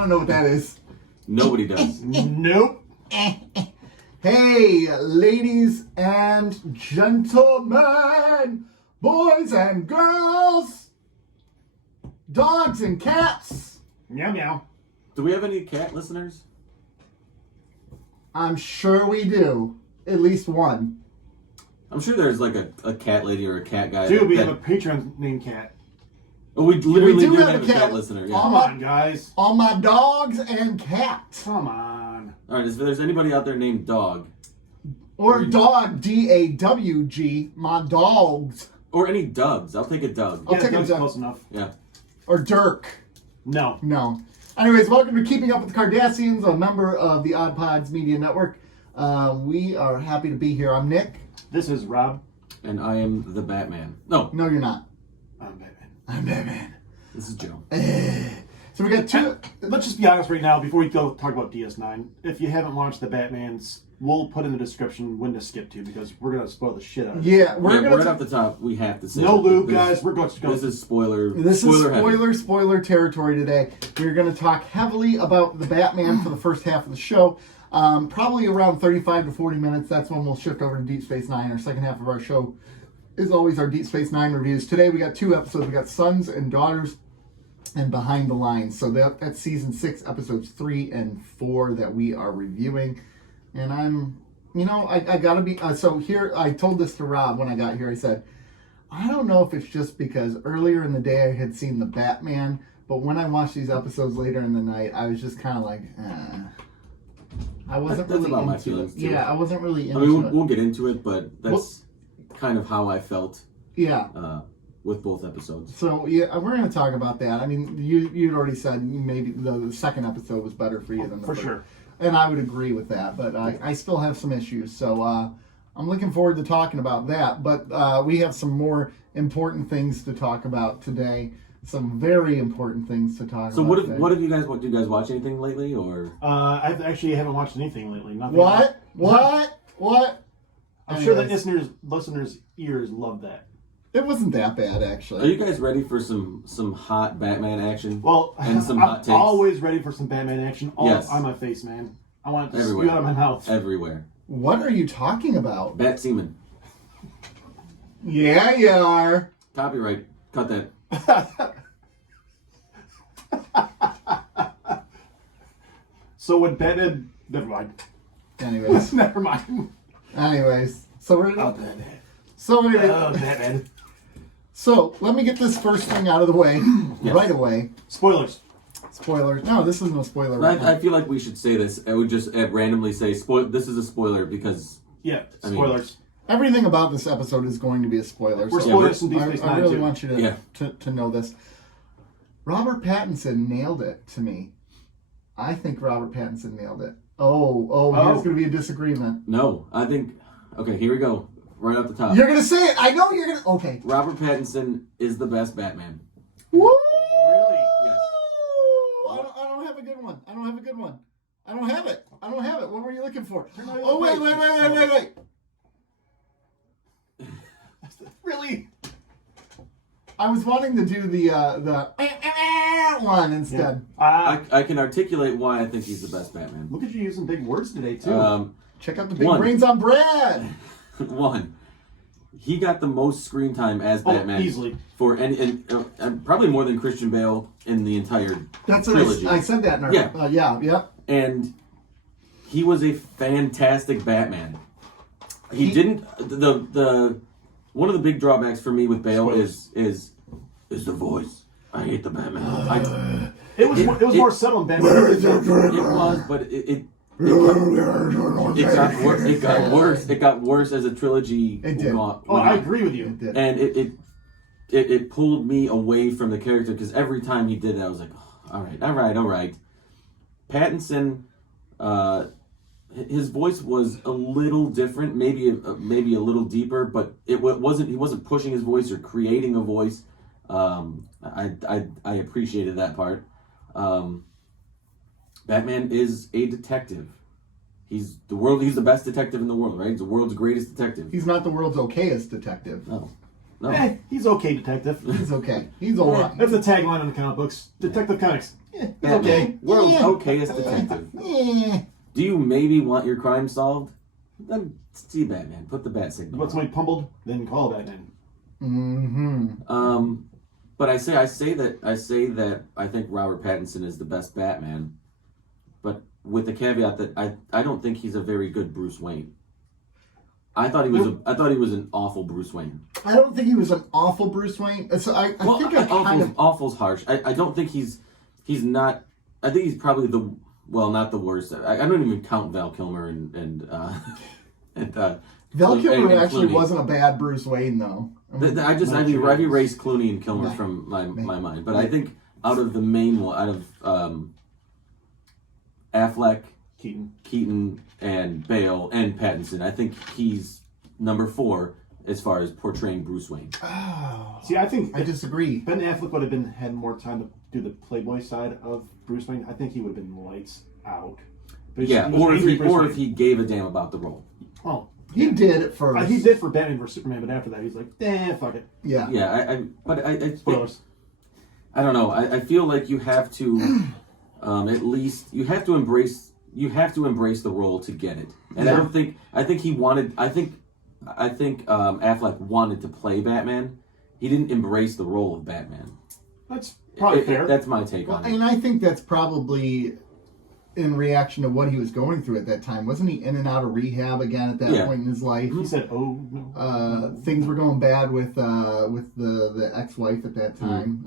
don't know what that is. Nobody does. Nope. Hey, ladies and gentlemen, boys and girls, dogs and cats. Meow meow. Do we have any cat listeners? I'm sure we do. At least one. I'm sure there's like a cat lady or a cat guy. Dude, we have a patron named Cat. Oh, we literally We do do have have a a cat cat. listener. Yeah. Come on, guys. All my dogs and cats. Come on. All right, if there's anybody out there named Dog, Or dog, D-A-W-G, my dogs. or any Dougs, I'll take a Doug. I'll Yeah, take a that's duck. close enough. Yeah. Or Dirk. No. No. Anyways, welcome to Keeping Up with the Cardassians, a member of the Odd Pods Media Network. We are happy to be here. I'm Nick. This is Rob. And I am the Batman. No, No, you're not. I'm Batman. I'm Batman. this is Joe. So we got two. Let's just be honest right now before we go talk about DS9. If you haven't watched the Batmans, we'll put in the description when to skip to because we're going to spoil the shit out of it. Yeah, we're Right gonna. off the top, we have to say No that lube, this- guys. We're going to go. This is spoiler. This is heavy. spoiler territory today. We're going to talk heavily about the Batman for the first half of the show. Probably around 35 to 40 minutes. That's when we'll shift over to Deep Space Nine. Our second half of our show is always our Deep Space Nine reviews. Today we got two episodes. We got Sons and Daughters and Behind the Lines. So that's season 6, episodes 3 and 4 that we are reviewing. And I gotta be, so here, I told this to Rob when I got here. I said, I don't know if it's just because earlier in the day I had seen the Batman, but when I watched these episodes later in the night, I was just kind of like, I wasn't That's really about my into feelings, it. too. Yeah, I wasn't really into I mean, it. we'll get into it, but that's kind of how I felt Yeah. with both episodes. So yeah, we're going to talk about that. I mean, you'd already said maybe the second episode was better for you than the For first. sure. And I would agree with that, but I still have some issues. So I'm looking forward to talking about that. But we have some more important things to talk about today. Some very important things to talk So about. what have you guys? Do you guys watch anything lately, or? I actually haven't watched anything lately. Nothing. What? I'm sure the Anyways, listeners' ears love that. it wasn't that bad, Are actually. you guys ready for some hot Batman action? Well, And some I'm hot takes. always ready for some Batman action. All Yes. on my face, man. I want it to Everywhere. spew out of my mouth. Everywhere. What are you talking about? Bat semen. Yeah, you are. Copyright. Cut that. So when Batman, never mind. Anyways, Never mind. so we're Oh, Batman. so anyway. Oh, Batman. So let me get this first thing out of the way Yes. right away. Spoilers. Spoilers. No, this is no spoiler. Right I feel like we should say this. I would just randomly say this is a spoiler because Yeah, I mean- spoilers. Everything about this episode is going to be a spoiler. We're so spoiling some Deep Space I Nine, really too. want you Yeah. to know this. Robert Pattinson nailed it to me. I think Robert Pattinson nailed it. Oh, here's going to be a disagreement. no. I think okay. Here we go. Right off the top. You're going to say it. I know you're going to. Okay. Robert Pattinson is the best Batman. Woo! Really? Yes. I don't have a good one. I don't have it. What were you looking for? Turn on your Oh, wait. page. Really? I was wanting to do the one instead. I can articulate why I think he's the best Batman. Look at you using big words today, too. Check out the big One. brains on Brad. One, he got the most screen time as Batman easily. for and probably more than Christian Bale in the entire That's what trilogy. I said that in our Yeah. yeah. And he was a fantastic Batman. He didn't the one of the big drawbacks for me with Bale Spoilers. is the voice. I hate the Batman. It was more subtle in Batman. It was, but it got worse. It got worse as a trilogy. It did. went Oh, I on. agree with you. It did. And it pulled me away from the character because every time he did that, I was like, oh, all right. Pattinson, his voice was a little different, maybe a little deeper, but he wasn't pushing his voice or creating a voice. I appreciated that part. Batman is a detective. He's the best detective in the world, right? He's the world's greatest detective. He's not the world's okayest detective. No. No. He's okay, detective. He's okay. He's all right. That's the tagline in the comic books. Detective Comics. He's okay. World's okayest detective. Yeah. Do you maybe want your crime solved? Then see Batman. Put the bat signal. Want somebody pummeled? Then call Batman. Mm-hmm. But I say that I think Robert Pattinson is the best Batman, but with the caveat that I don't think he's a very good Bruce Wayne. I thought he was an awful Bruce Wayne. I don't think he was an awful Bruce Wayne. So I think I kind of awful's harsh. I don't think he's not. I think he's probably not the worst. I don't even count Val Kilmer and Val Kilmer and actually Clooney. wasn't a bad Bruce Wayne though. I erased Clooney and Kilmer from my mind. But I think out of the main one, out of Affleck, Keaton, and Bale, and Pattinson, I think he's number 4 as far as portraying Bruce Wayne. Oh. See, I think I disagree. Ben Affleck would have had more time to do the Playboy side of Bruce Wayne. I think he would have been lights out. But If he gave a damn about the role. Oh, He did at first. he did for Batman vs Superman, but after that, he's like, fuck it. Yeah. Yeah, I Spoilers. I don't know. I feel like you have to, at least you have to embrace the role to get it. And Yeah. I think Affleck wanted to play Batman. He didn't embrace the role of Batman. That's probably fair. That's my take on it. And I think that's probably in reaction to what he was going through at that time. Wasn't he in and out of rehab again at that point in his life? He said, "Oh no." Things were going bad with the ex-wife at that time.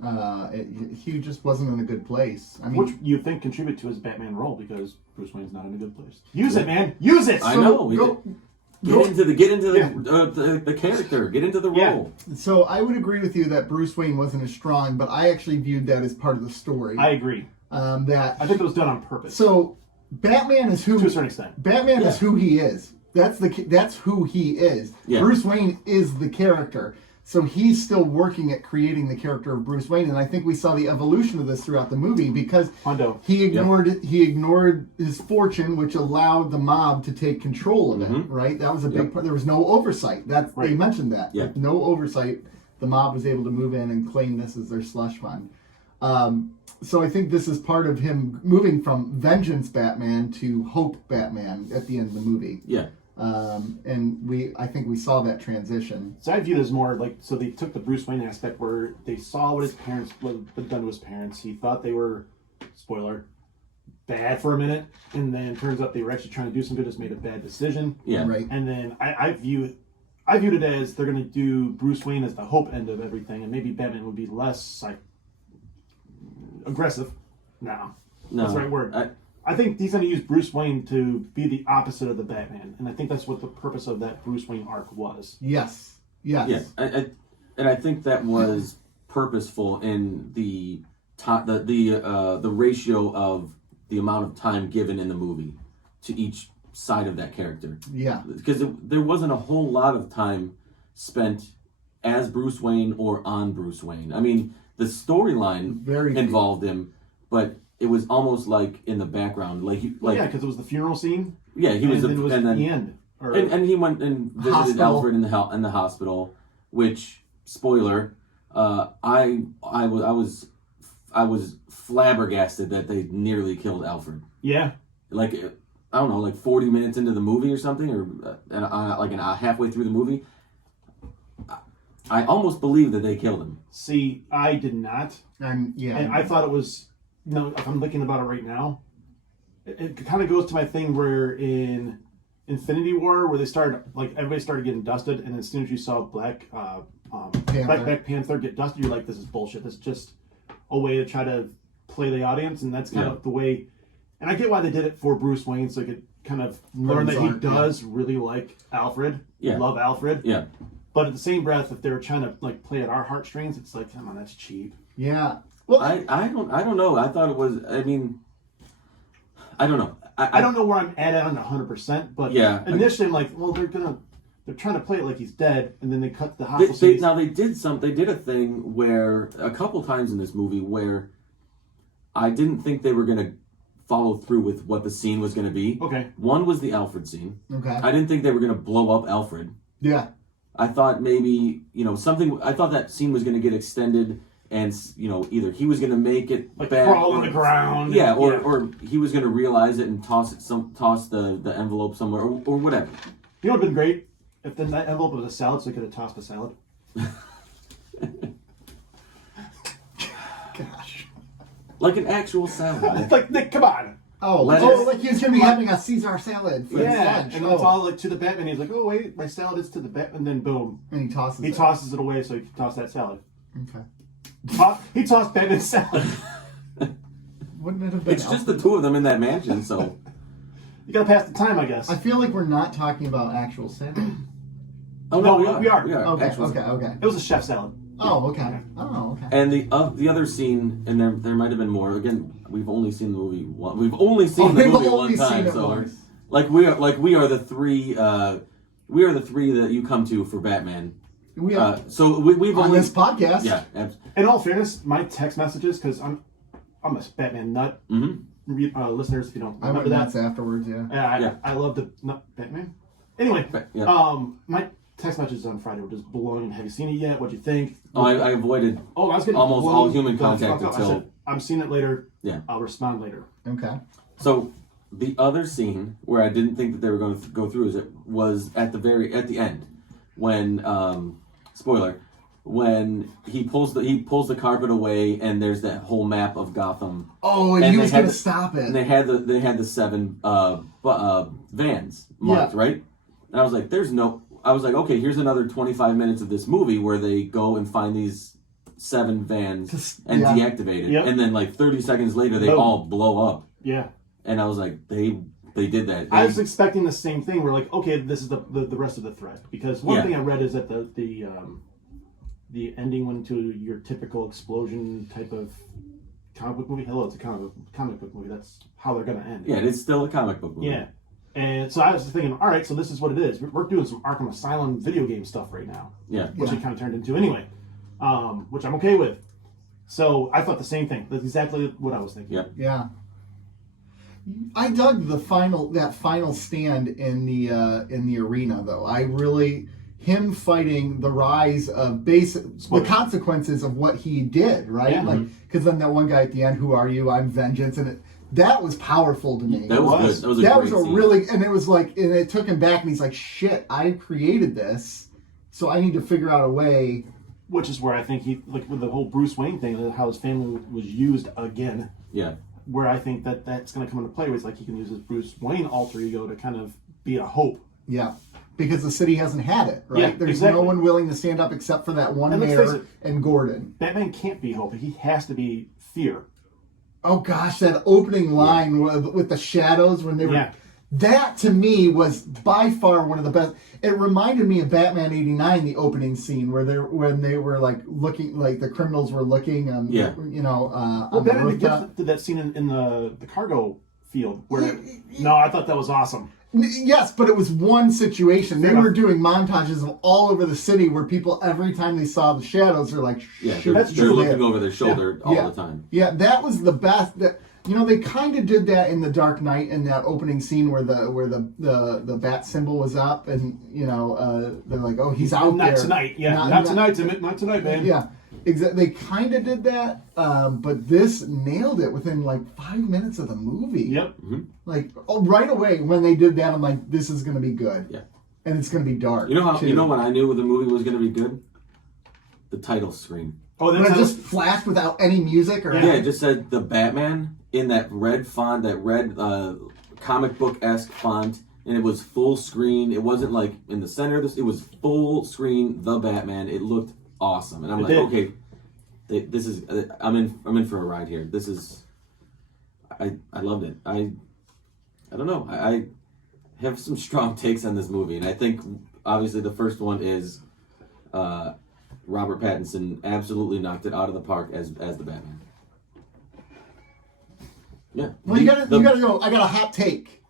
He just wasn't in a good place. I mean, Which you think contribute to his Batman role because Bruce Wayne's not in a good place. Use it, man. Use it. I know. Get into the character. Get into the role. So I would agree with you that Bruce Wayne wasn't as strong, but I actually viewed that as part of the story. I agree. That I think it was done on purpose. So Batman is who to a certain extent. Batman is who he is. That's who he is. Yeah. Bruce Wayne is the character. So he's still working at creating the character of Bruce Wayne, and I think we saw the evolution of this throughout the movie because he ignored his fortune, which allowed the mob to take control of it. Right, that was a big part. There was no oversight. They mentioned that. Yeah. With no oversight, the mob was able to move in and claim this as their slush fund. So I think this is part of him moving from Vengeance Batman to Hope Batman at the end of the movie. Yeah. And I think we saw that transition. So I view it as more like, so they took the Bruce Wayne aspect where they saw what his parents had done to his parents. He thought they were, spoiler, bad for a minute, and then it turns out they were actually trying to do some good, just made a bad decision. Yeah. Right. And then I viewed it as they're going to do Bruce Wayne as the hope end of everything, and maybe Batman would be less aggressive. No, that's the right word. I think he's going to use Bruce Wayne to be the opposite of the Batman, and I think that's what the purpose of that Bruce Wayne arc was. Yes. And I think that was purposeful in the ratio of the amount of time given in the movie to each side of that character. Yeah. Because there wasn't a whole lot of time spent as Bruce Wayne or on Bruce Wayne. I mean, the storyline involved him, but it was almost like in the background, because it was the funeral scene. Yeah, he was, and it was and then, the end. And he went and visited Alfred in the hospital, which, spoiler, I was flabbergasted that they nearly killed Alfred. Yeah. Like, I don't know, like 40 minutes into the movie or something, or halfway through the movie. I almost believe that they killed him. See, I did not. And I thought it was, if I'm thinking about it right now, it kind of goes to my thing where in Infinity War, where they started, everybody started getting dusted, and as soon as you saw Black Panther get dusted, you're like, this is bullshit. This is just a way to try to play the audience, and that's kind of the way. And I get why they did it for Bruce Wayne, so they could kind of learn that he does really like Alfred, love Alfred. Yeah. But at the same breath, if they were trying to play at our heartstrings, it's like, come on, that's cheap. Yeah. Well, I don't know. I thought it was. I mean, I don't know. I don't know where I'm at on 100%, but initially I'm like, well, they're trying to play it like he's dead, and then they cut the hospital scenes. Now they did a thing where a couple times in this movie where I didn't think they were gonna follow through with what the scene was gonna be. Okay. One was the Alfred scene. Okay. I didn't think they were gonna blow up Alfred. Yeah. I thought maybe, something. I thought that scene was going to get extended, and either he was going to make it Like back, crawl on the ground. yeah, or he was going to realize it and toss the envelope somewhere, or whatever. You know what would have been great if that envelope was a salad, so he could have tossed the salad. Gosh. Like an actual salad. It's like, Nick, come on. Like he was going to be having a Caesar salad for his lunch. And it's all like to the Batman. He's like, oh wait, my salad is to the Batman. And then boom, And he tosses it. tosses it away so he can toss that salad. Okay. He tossed Batman's salad. Wouldn't it have been? It's just the two of them in that mansion, so. You gotta pass the time, I guess. I feel like we're not talking about actual salad. Oh No, no, we are. Okay, Actual- okay. It was a chef salad. Oh, okay. Oh, okay. And the other scene, and there might have been more. Again, we've only seen the movie one. We've only seen the movie one time, so we are the three. We are the three that you come to for Batman. We are So we've on only this podcast. Yeah. In all fairness, my text messages, because I'm a Batman nut. Mm-hmm. Listeners, if you don't I remember went that. nuts afterwards. Yeah. Yeah, I love the nut Batman. Anyway, Yeah. my text messages on Friday were just blowing. Have you seen it yet? What'd you think? Oh, I avoided. Oh, I was getting almost blown all human the fuck contact up. I until. said, I'm seeing it later. Yeah. I'll respond later. Okay. So the other scene where I didn't think that they were going to go through was at the end when spoiler, when he pulls the carpet away and there's that whole map of Gotham. Oh, and he was going to stop it. And they had the 7 vans marked, right? And I was like, okay, here's another 25 minutes of this movie where they go and find these 7 vans and deactivate it. Yep. And then like 30 seconds later they Boom. all blow up. Yeah. And I was like, they did that. I was expecting the same thing. We're like, okay, this is the rest of the thread. Because one thing I read is that the ending went to your typical explosion type of comic book movie. Hello, it's a comic book movie. That's how they're going to end. Yeah, it's still a comic book movie. Yeah. And so I was thinking, all right, so this is what it is. We're doing some Arkham Asylum video game stuff right now. Yeah. Which it kind of turned into anyway. Which I'm okay with. So I thought the same thing. That's exactly what I was thinking. Yep. Yeah. I dug that final stand in the arena though. I really him fighting the rise of the consequences of what he did, right? Yeah. Like because then that one guy at the end, who are you? I'm vengeance, and that was powerful to me. That was good. That was great a scene. really, and it was like, and it took him back, and he's like, shit, I created this, so I need to figure out a way. Which is where I think he, like with the whole Bruce Wayne thing, how his family was used again. Yeah. Where I think that's going to come into play, where it's like he can use his Bruce Wayne alter ego to kind of be a hope. Yeah. Because the city hasn't had it, right? Yeah, There's exactly. no one willing to stand up except for that one And let's face mayor it, and Gordon. Batman can't be hope. He has to be fear. Oh gosh, that opening line with the shadows when they were... Yeah. That to me was by far one of the best. It reminded me of Batman '89, the opening scene when they were like looking, like the criminals were looking, Well, on the Batman rooftop. did that scene in the cargo field where... No, I thought that was awesome. Yes, but it was one situation. They were doing montages of all over the city where people, every time they saw the shadows, they're like, Yeah, shoot, they're looking over their shoulder all the time. Yeah, that was the best. They kind of did that in The Dark Knight in that opening scene where the bat symbol was up, and they're like, oh, he's out there. Not tonight, yeah. Not tonight, man. Yeah, exactly. They kind of did that, but this nailed it within like 5 minutes of the movie. Yep. Mm-hmm. Like right away when they did that, I'm like, this is going to be good. Yeah. And it's going to be dark. You know when I knew the movie was going to be good? The title screen. Oh, When it just flashed without any music or Yeah, it just said the Batman in that red font, that red comic book-esque font, and it was full screen. It wasn't like in the center of this. It was full screen, the Batman. It looked awesome, and I'm okay, this is I'm in for a ride here. This is I loved it. I don't know. I have some strong takes on this movie, and I think obviously the first one is Robert Pattinson absolutely knocked it out of the park as the Batman. Yeah. Well, you gotta go. I got a hot take.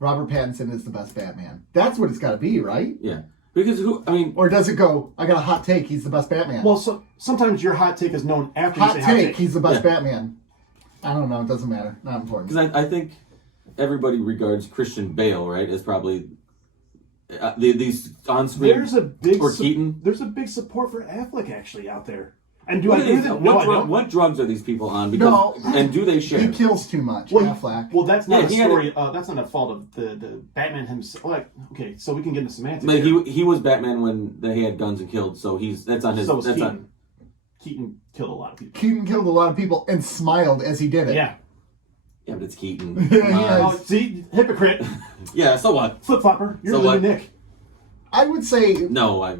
Robert Pattinson is the best Batman. That's what it's got to be, right? Yeah. Because or does it go? I got a hot take. He's the best Batman. Well, so sometimes your hot take is known after you say hot take. He's the best Batman. I don't know. It doesn't matter. Not important. Because I think everybody regards Christian Bale, right, as probably these on-screen There's a big or Keaton. There's a big support for Affleck actually out there. And do What I agree is- with it? what, No, I dru- don't. what drugs are these people on? Because and do they share? He kills too much, Well, Affleck. Well, that's not Yeah, a he had story. That's not a fault of the Batman himself. Like, okay, so we can get into semantics. But here. he was Batman when he had guns and killed, so that's on his. So was that's Keaton. on. Keaton killed a lot of people. Keaton killed a lot of people and smiled as he did it. Yeah. Yeah, but it's Keaton. Yeah, Come on. yeah. Oh, see, hypocrite, Yeah, so what? flip flopper. You're So the what? Nick. I would say No,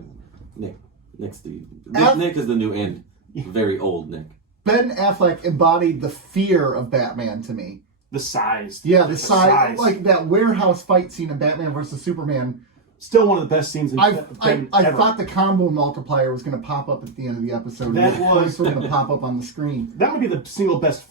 Nick's the Aff- Nick is the new and very old Nick. Ben Affleck embodied the fear of Batman to me. The size. Yeah, the size, like that warehouse fight scene in Batman versus Superman. Still one of the best scenes in I ever. thought the combo multiplier was going to pop up at the end of the episode. That and the was- points were going to pop up on the screen. That would be the single best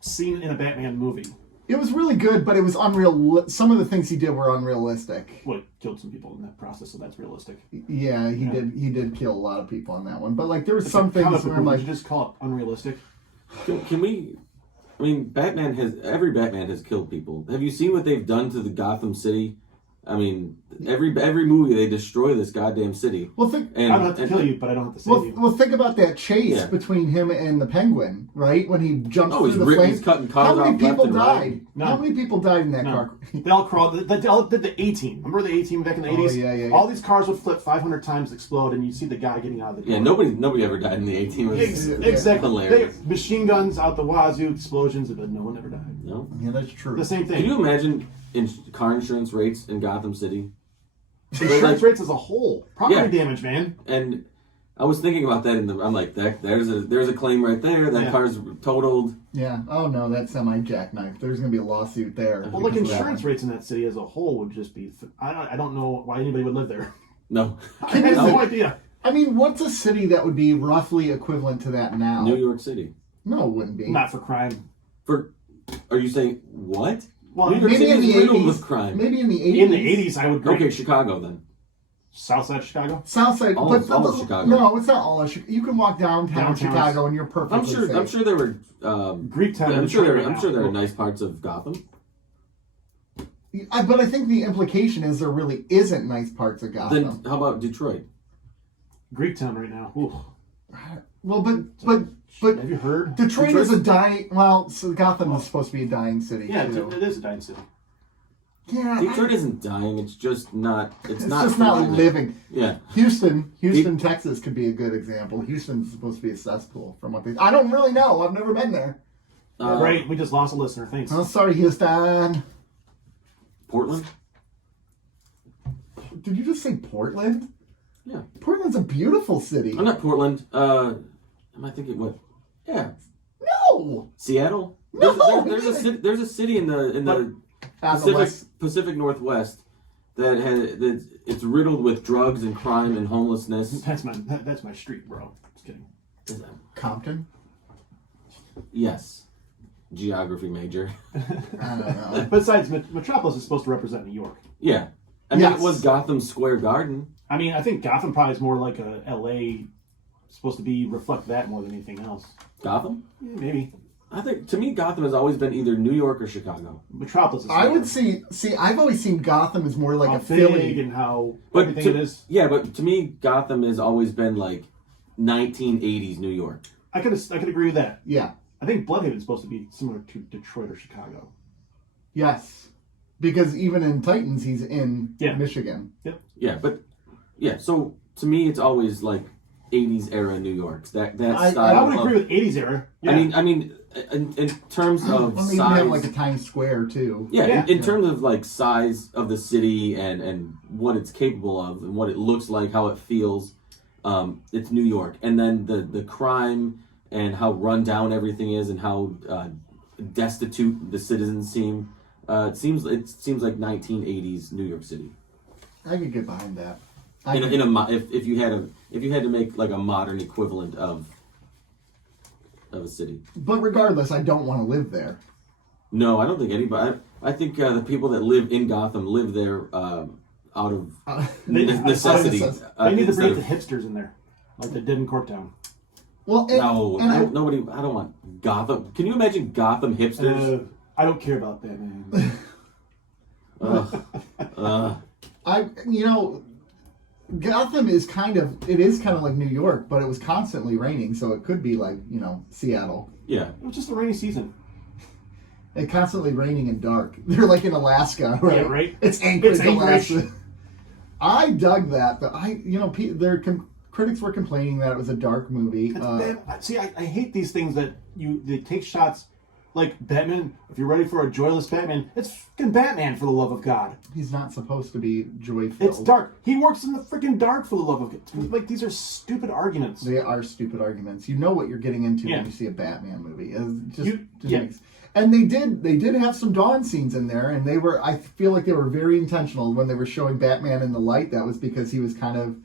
scene in a Batman movie. It was really good, but it was unreal. Some of the things he did were unrealistic. Well, it killed some people in that process, so that's realistic. Yeah, he Yeah. did. He did kill a lot of people on that one. But like, there was It's some a comic things book where I'm movie. like, You just call it unrealistic. Can we? I mean, every Batman has killed people. Have you seen what they've done to the Gotham City? I mean, every movie they destroy this goddamn city. well, think. And, I don't have to kill you, but I don't have to save Well, you. well, think about that chase Yeah. between him and the Penguin, right? When he jumps Oh, he's through the flames. he's cutting How cars many off left people and died? right. None. How many people died in that No. car? They all crawled. They all did the A-Team. Remember the A-Team back in the 80s? yeah, yeah, yeah. All these cars would flip 500 times, explode, and you see the guy getting out of the door. Yeah, nobody ever died in the A-Team. Exactly. Hilarious. They- machine guns out the wazoo, explosions, but no one ever died. No. Yeah, that's true. The same thing. Can you imagine car insurance rates in Gotham City? Insurance rates as a whole. Property Yeah. damage, man. And I was thinking about that, I'm like, there's a claim right there. That Yeah. car's totaled. Yeah. Oh no, that's semi-jackknife. There's gonna be a lawsuit there. Well, like because of that insurance one. rates in that city as a whole would just be. I don't know why anybody would live there. No, I have no idea. I mean, what's a city that would be roughly equivalent to that now? New York City. No, it wouldn't be. Not for crime. Are you saying what? Well, New York maybe City in is the riddled 80s. with crime. Maybe in the 80s. in the 80s, I would agree. Okay, Chicago then. Southside Chicago. Southside, All but of- all of Chicago. No, it's not all of Chicago. You can walk downtown Downtowns. Chicago and you're perfectly I'm safe. sure there were. Greek town. I'm in sure Detroit right there now. are nice parts of Gotham. But I think the implication is there really isn't nice parts of Gotham. Then how about Detroit? Greek town right now. Ooh. Well, but Have you heard? Detroit is a dying. Well, so Gotham is supposed to be a dying city. Yeah, too. it is a dying city. Yeah, Detroit isn't dying. It's just not. it's just not thriving. living. Yeah. Houston, Texas could be a good example. Houston's supposed to be a cesspool from what they. I don't really know. I've never been there. Great, we just lost a listener. Thanks. Oh, sorry, Houston. Portland. Did you just say Portland? Yeah. Portland's a beautiful city. I'm not Portland. Am I thinking what? Yeah. No. Seattle. No, There's a city in the Out in the west. Pacific Northwest that it's riddled with drugs and crime and homelessness. That's my street, bro. Just kidding. Is that- Compton. Yes. Geography major. I don't know. Besides, Metropolis is supposed to represent New York. Yeah. I mean, Yes. it was Gotham Square Garden. I mean, I think Gotham probably is more like a LA, supposed to be reflect that more than anything else. Gotham? Yeah, maybe. I think, to me, Gotham has always been either New York or Chicago. Metropolis is I would there. see. I've always seen Gotham as more like How a big Philly. and how But everything it is. Yeah, but to me, Gotham has always been like 1980s New York. I could agree with that. Yeah. I think Bloodhaven's supposed to be similar to Detroit or Chicago. Yes. Because even in Titans, he's in Yeah. Michigan. Yeah, but yeah. So to me, it's always like 80s era New York. That I style. I would of- agree with 80s era. Yeah. I mean, in terms of Well, they even size, have like a Times Square too. yeah, Yeah. in terms of like size of the city and what it's capable of and what it looks like, how it feels, it's New York. And then the crime and how run down everything is and how destitute the citizens seem. It seems like 1980s New York City. I could get behind that. If you had to make like a modern equivalent of a city. But regardless, I don't want to live there. No, I don't think anybody. I think the people that live in Gotham live there out of necessity. They need to instead bring of- the hipsters in there, like they did in Corktown. Well, nobody. I don't want Gotham. Can you imagine Gotham hipsters? I don't care about that, man. Gotham is kind of like New York, but it was constantly raining, so it could be like, Seattle. Yeah. It was just a rainy season. It's constantly raining and dark. They're like in Alaska, right? Yeah, right. It's Anchorage, Anchorage. Alaska. I dug that, but critics were complaining that it was a dark movie. See, I hate these things that they take shots like Batman. If you're ready for a joyless Batman, it's freaking Batman, for the love of God. He's not supposed to be joy-filled. It's dark. He works in the freaking dark, for the love of God. Like, these are stupid arguments. They are stupid arguments. You know what you're getting into Yeah. when you see a Batman movie. Yeah. And they did have some dawn scenes in there, and I feel like they were very intentional when they were showing Batman in the light. That was because he was kind of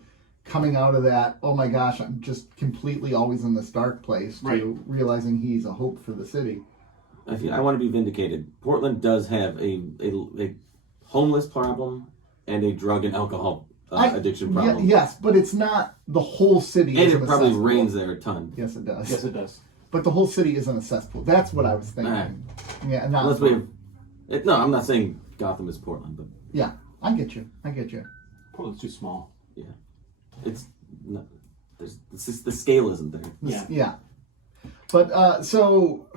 coming out of that, oh my gosh, I'm just completely always in this dark place, to realizing he's a hope for the city. I want to be vindicated. Portland does have a homeless problem and a drug and alcohol addiction problem. Yes, but it's not the whole city. And it probably rains there a ton. Yes, it does. Yes, it does. But the whole city isn't a cesspool. That's what I was thinking. Right. Yeah, Unless no, I'm not saying Gotham is Portland, but yeah, I get you. Portland's too small. yeah, it's not. It's just the scale isn't there. Yeah. But so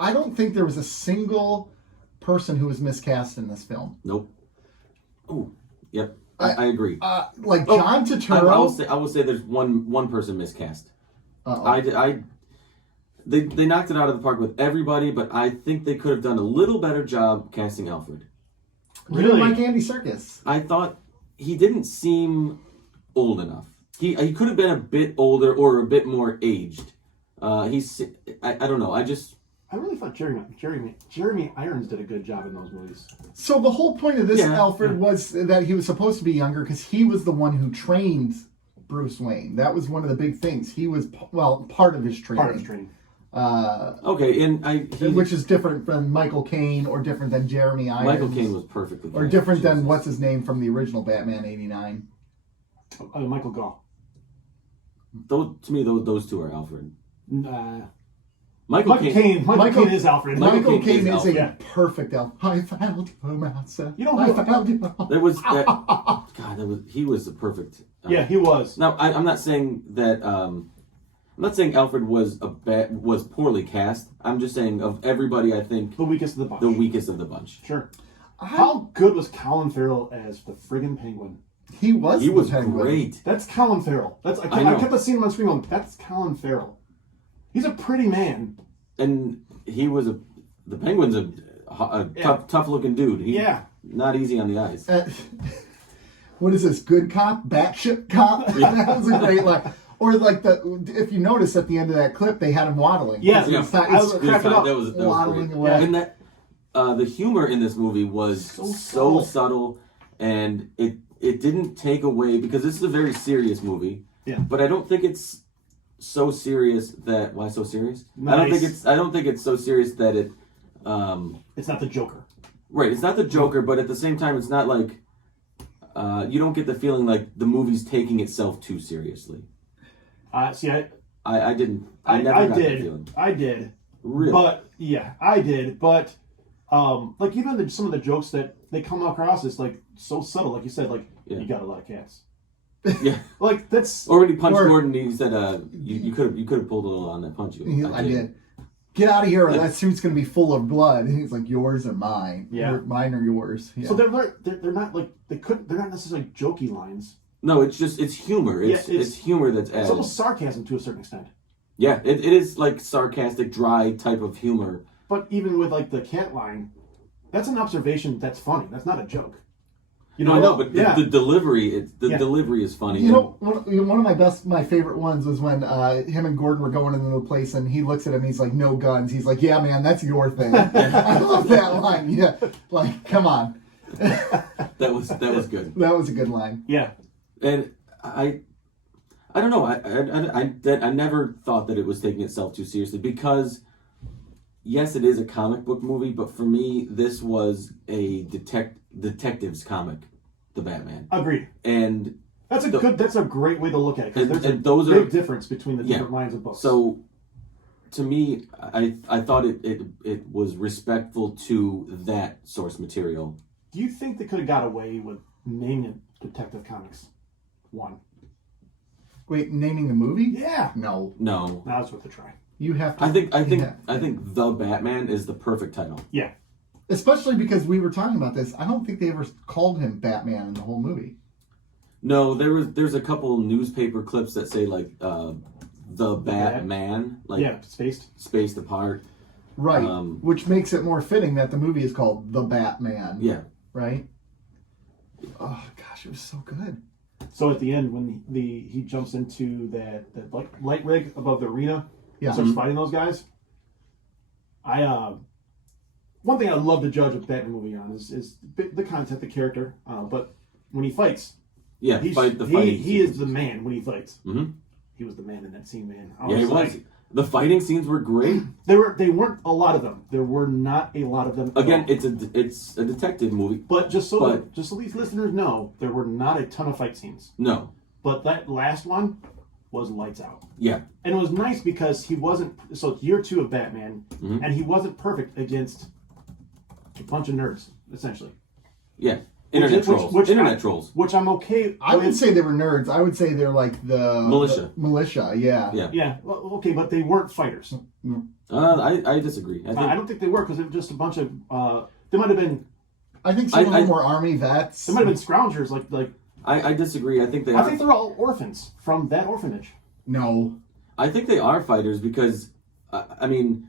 I don't think there was a single person who was miscast in this film. Nope. Oh, yep. I agree. John Turturro. I will say there's one person miscast. Uh-oh. They knocked it out of the park with everybody, but I think they could have done a little better job casting Alfred. Really? Like Andy Serkis. I thought he didn't seem old enough. He could have been a bit older or a bit more aged. I don't know. I really thought Jeremy Irons did a good job in those movies. So the whole point of this Alfred was that he was supposed to be younger because he was the one who trained Bruce Wayne. That was one of the big things. He was part of his training. Part of his training. Okay, and which is different than Michael Caine or different than Jeremy Irons. Michael Caine was perfectly or different than what's his name from the original Batman '89. Michael Gall. To me, those two are Alfred. Michael Caine is Alfred. Michael Caine is Alfred. a perfect Alfred. I found your master. You know I who- found you. There was he was the perfect. Yeah, he was. Now I'm not saying that. I'm not saying Alfred was poorly cast. I'm just saying of everybody, I think The weakest of the bunch. the weakest of the bunch. Sure. How good was Colin Farrell as the friggin' Penguin? He was Penguin. Great. That's Colin Farrell. I know. kept seeing him on screen going, that's Colin Farrell. He's a pretty man. And he was the Penguin's a tough looking dude. He's not easy on the eyes. What is this? Good cop, batshit cop. That was a great line. Or if you notice at the end of that clip, they had him waddling. Yeah, It's I was cracking up. That was waddling great. away. And that the humor in this movie was so subtle, and it didn't take away, because this is a very serious movie. Yeah. But I don't think it's so serious that why so serious? Nice. I don't think it's so serious that it. It's not the Joker. Right, it's not the Joker, but at the same time, it's not like you don't get the feeling like the movie's taking itself too seriously. See, I didn't. I never got that feeling. I did. Really? But yeah, I did. But like even some of the jokes that they come across is like so subtle. Like you said, like you got a lot of cats. Yeah. Like that's. Or when he punched Gordon, he said, "You could have pulled a little on that punch." I did. Get out of here, or that suit's gonna be full of blood. And he's like, "Yours or mine? Yeah, mine or yours." Yeah. So they're not like they're not necessarily jokey lines. No, it's humor. It's humor that's added. It's almost sarcasm to a certain extent. Yeah, it is like sarcastic, dry type of humor. But even with like the cat line, that's an observation that's funny. That's not a joke. You know, I know, but the delivery, delivery is funny. You know, one of my favorite ones was when him and Gordon were going into the place, and he looks at him. He's like, "No guns." He's like, "Yeah, man, that's your thing." I love that line. Yeah, like, come on. That was good. That was a good line. Yeah, and I don't know. I never thought that it was taking itself too seriously, because yes, it is a comic book movie, but for me, this was a detective's comic, the Batman. Agreed. And that's a great way to look at it, because there's a big difference between the different lines of books. So, to me, I thought it was respectful to that source material. Do you think they could have got away with Name it. Detective Comics 1. Wait, naming the movie? Yeah. No. No. Now it's worth a try. You have to. I think Yeah. The Batman is the perfect title. Yeah. Especially because we were talking about this. I don't think they ever called him Batman in the whole movie. No, there's a couple newspaper clips that say like the Batman, like Yeah, spaced apart. Right. Which makes it more fitting that the movie is called The Batman. Yeah. Right? Oh, gosh, it was so good. So at the end, when he jumps into that light rig above the arena, Yeah. starts fighting those guys. One thing I love to judge a Batman movie on is the content, the character. But when he fights, Yeah, he is the man when he fights. Mm-hmm. He was the man in that scene, man. Yeah, he was. The fighting scenes were great. They weren't a lot of them. There were not a lot of them. Again, it's a detective movie. But just so these listeners know, there were not a ton of fight scenes. No. But that last one was lights out. Yeah. And it was nice because he wasn't. So it's year 2 of Batman, and he wasn't perfect against a bunch of nerds, essentially. Yeah. Internet trolls. Which I'm okay. I would say they were nerds. I would say they're like the militia. Militia, yeah. Yeah. Well, okay, but they weren't fighters. I disagree. I don't think they were because it was just a bunch of. They might have been. I think some of them were army vets. They might have been scroungers, like. I disagree. I think I think they're all orphans from that orphanage. No. I think they are fighters because, I mean,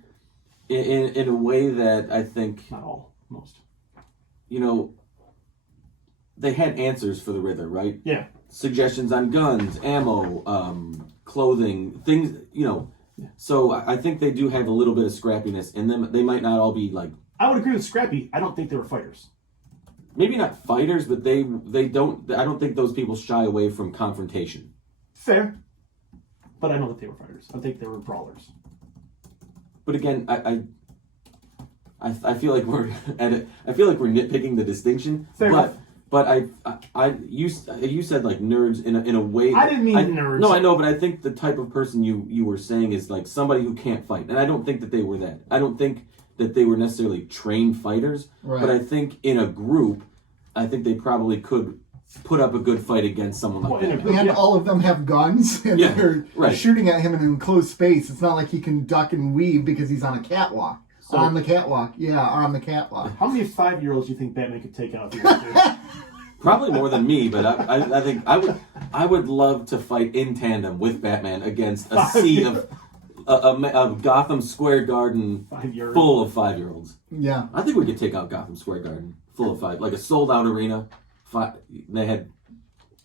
in a way that I think Not all, most. You know, they had answers for the Riddler, right? Yeah. Suggestions on guns, ammo, clothing, things, you know. Yeah. So I think they do have a little bit of scrappiness in them. They might not all be like. I would agree with Scrappy. I don't think they were fighters. Maybe not fighters, but they don't. I don't think those people shy away from confrontation. Fair. But I know that they were fighters. I think they were brawlers. But again, I feel like we're I feel like we're nitpicking the distinction. Fair enough. But you said like nerds in a way. I didn't mean nerds. No, I know, but I think the type of person you were saying is like somebody who can't fight, and I don't think that they were that. I don't think that they were necessarily trained fighters. Right. But I think in a group, I think they probably could put up a good fight against someone like that. And all of them have guns, and they're right. shooting at him in an enclosed space. It's not like he can duck and weave because he's on a catwalk. So, on the catwalk. Yeah, on the catwalk. How many 5-year-olds do you think Batman could take out? If he wanted to? Probably more than me, but I think I would love to fight in tandem with Batman against a sea of Gotham Square Garden full of 5-year-olds. Yeah. I think we could take out Gotham Square Garden full of 5, like a sold out arena. They had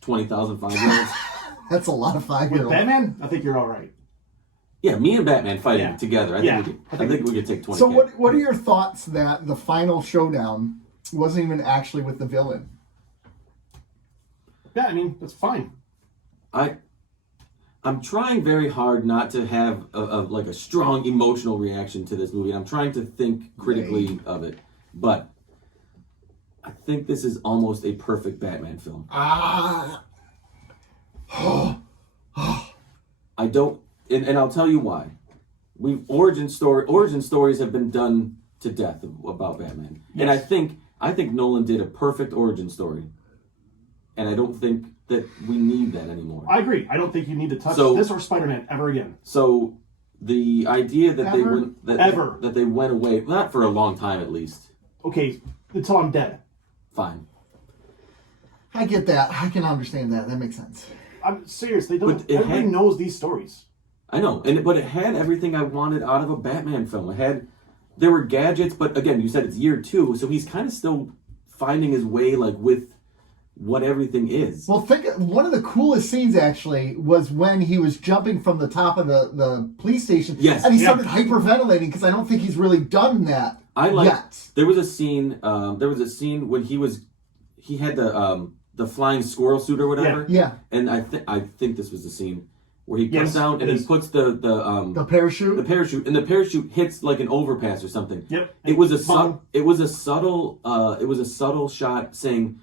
20,000 5-year-olds. That's a lot of 5-year-olds. With Batman, I think you're all right. Yeah, me and Batman fighting together. I think we could take 20. So what are your thoughts that the final showdown wasn't even actually with the villain? Yeah, I mean, that's fine. I'm trying very hard not to have a strong emotional reaction to this movie. I'm trying to think critically of it, but I think this is almost a perfect Batman film. I don't, and I'll tell you why. Origin stories have been done to death about Batman, and I think Nolan did a perfect origin story, and I don't think that we need that anymore. I agree. I don't think you need to touch this or Spider-Man ever again. So the idea that they went away, not for a long time at least. Okay, until I'm dead. Fine. I get that. I can understand that. That makes sense. I'm serious. Everybody knows these stories. I know, but it had everything I wanted out of a Batman film. There were gadgets, but again, you said it's year 2, so he's kind of still finding his way, like with what everything is. Well, one of the coolest scenes actually was when he was jumping from the top of the police station. Yes. And he started hyperventilating because I don't think he's really done that yet. There was a scene. When he had the flying squirrel suit or whatever. Yeah. And I think this was the scene where he comes down and he puts the parachute. The parachute, and the parachute hits like an overpass or something. Yep. It was a subtle shot saying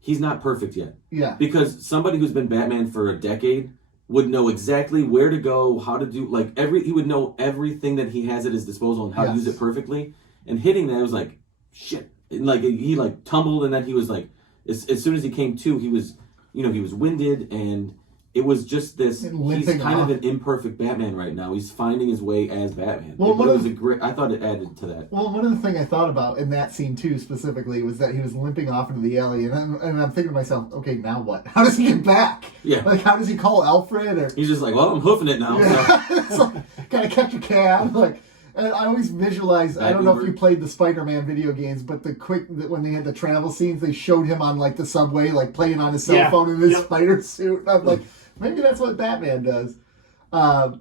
he's not perfect yet. Yeah. Because somebody who's been Batman for a decade would know exactly where to go, how to do he would know everything that he has at his disposal and how to use it perfectly. And hitting that, was like, shit. And he tumbled, and then he was like as soon as he came to, he was winded, and it was just this. And He's limping kind off. of an imperfect Batman right now. He's finding his way as Batman. Well, it one of was a great. I thought it added to that. Well, one of the things I thought about in that scene too, specifically, was that he was limping off into the alley, and I'm thinking to myself, okay, now what? How does he get back? Yeah. Like, how does he call Alfred? Or He's just like, well, I'm hoofing it now. yeah. It's like, gotta catch a cab. Like, and I always visualize. I don't know if you played the Spider-Man video games, but when they had the travel scenes, they showed him on like the subway, like playing on his cell phone in his spider suit. And I'm like, maybe that's what Batman does. But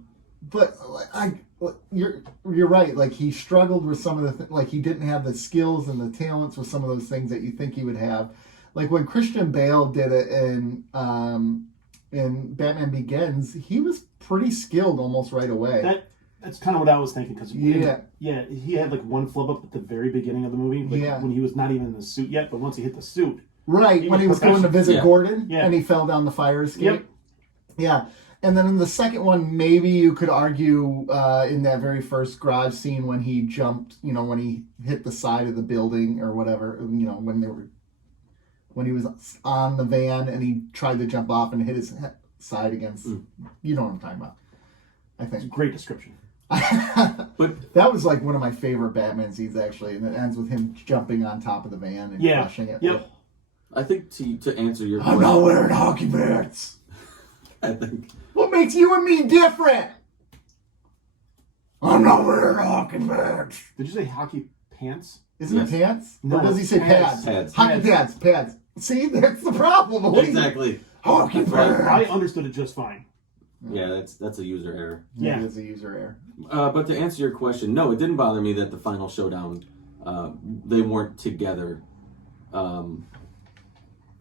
you're right. Like, he struggled with some of the like, he didn't have the skills and the talents with some of those things that you think he would have. Like when Christian Bale did it in Batman Begins, he was pretty skilled almost right away. That's kind of what I was thinking, because he had like one flub up at the very beginning of the movie, like when he was not even in the suit yet, but once he hit the suit, right, when he was going to visit Gordon and he fell down the fire escape. Yeah. And then in the second one, maybe you could argue in that very first garage scene when he jumped, when he hit the side of the building or whatever, when he was on the van and he tried to jump off and hit his side against, you know what I'm talking about. I think. It's a great description. But that was like one of my favorite Batman scenes, actually, and it ends with him jumping on top of the van and crushing it. Yep. I think to answer your I'm question, not wearing hockey pants. I think What makes you and me different? I'm not wearing hockey pants. Did you say hockey pants? Isn't it pants? No, Or does he say pads? Pads. Hockey pads. See, that's the problem. exactly. Hockey pants. I understood it just fine. Yeah, that's a user error. Yeah, it's a user error. But to answer your question, no, it didn't bother me that the final showdown, they weren't together.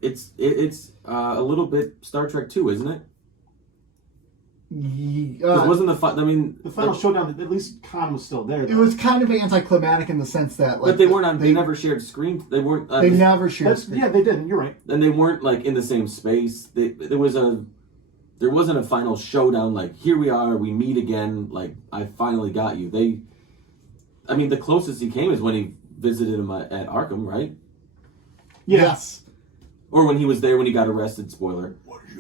It's a little bit Star Trek 2, isn't it? 'Cause wasn't the the final showdown, at least Khan was still there. It was kind of anticlimactic in the sense that, like, but they weren't on. They never shared screen. They weren't. They never shared screen. Yeah, they didn't. You're right. And they weren't like in the same space. There wasn't a final showdown. Like, here we are. We meet again. Like, I finally got you. The closest he came is when he visited him at Arkham, right? Yes. Or when he was there when he got arrested. Spoiler. What did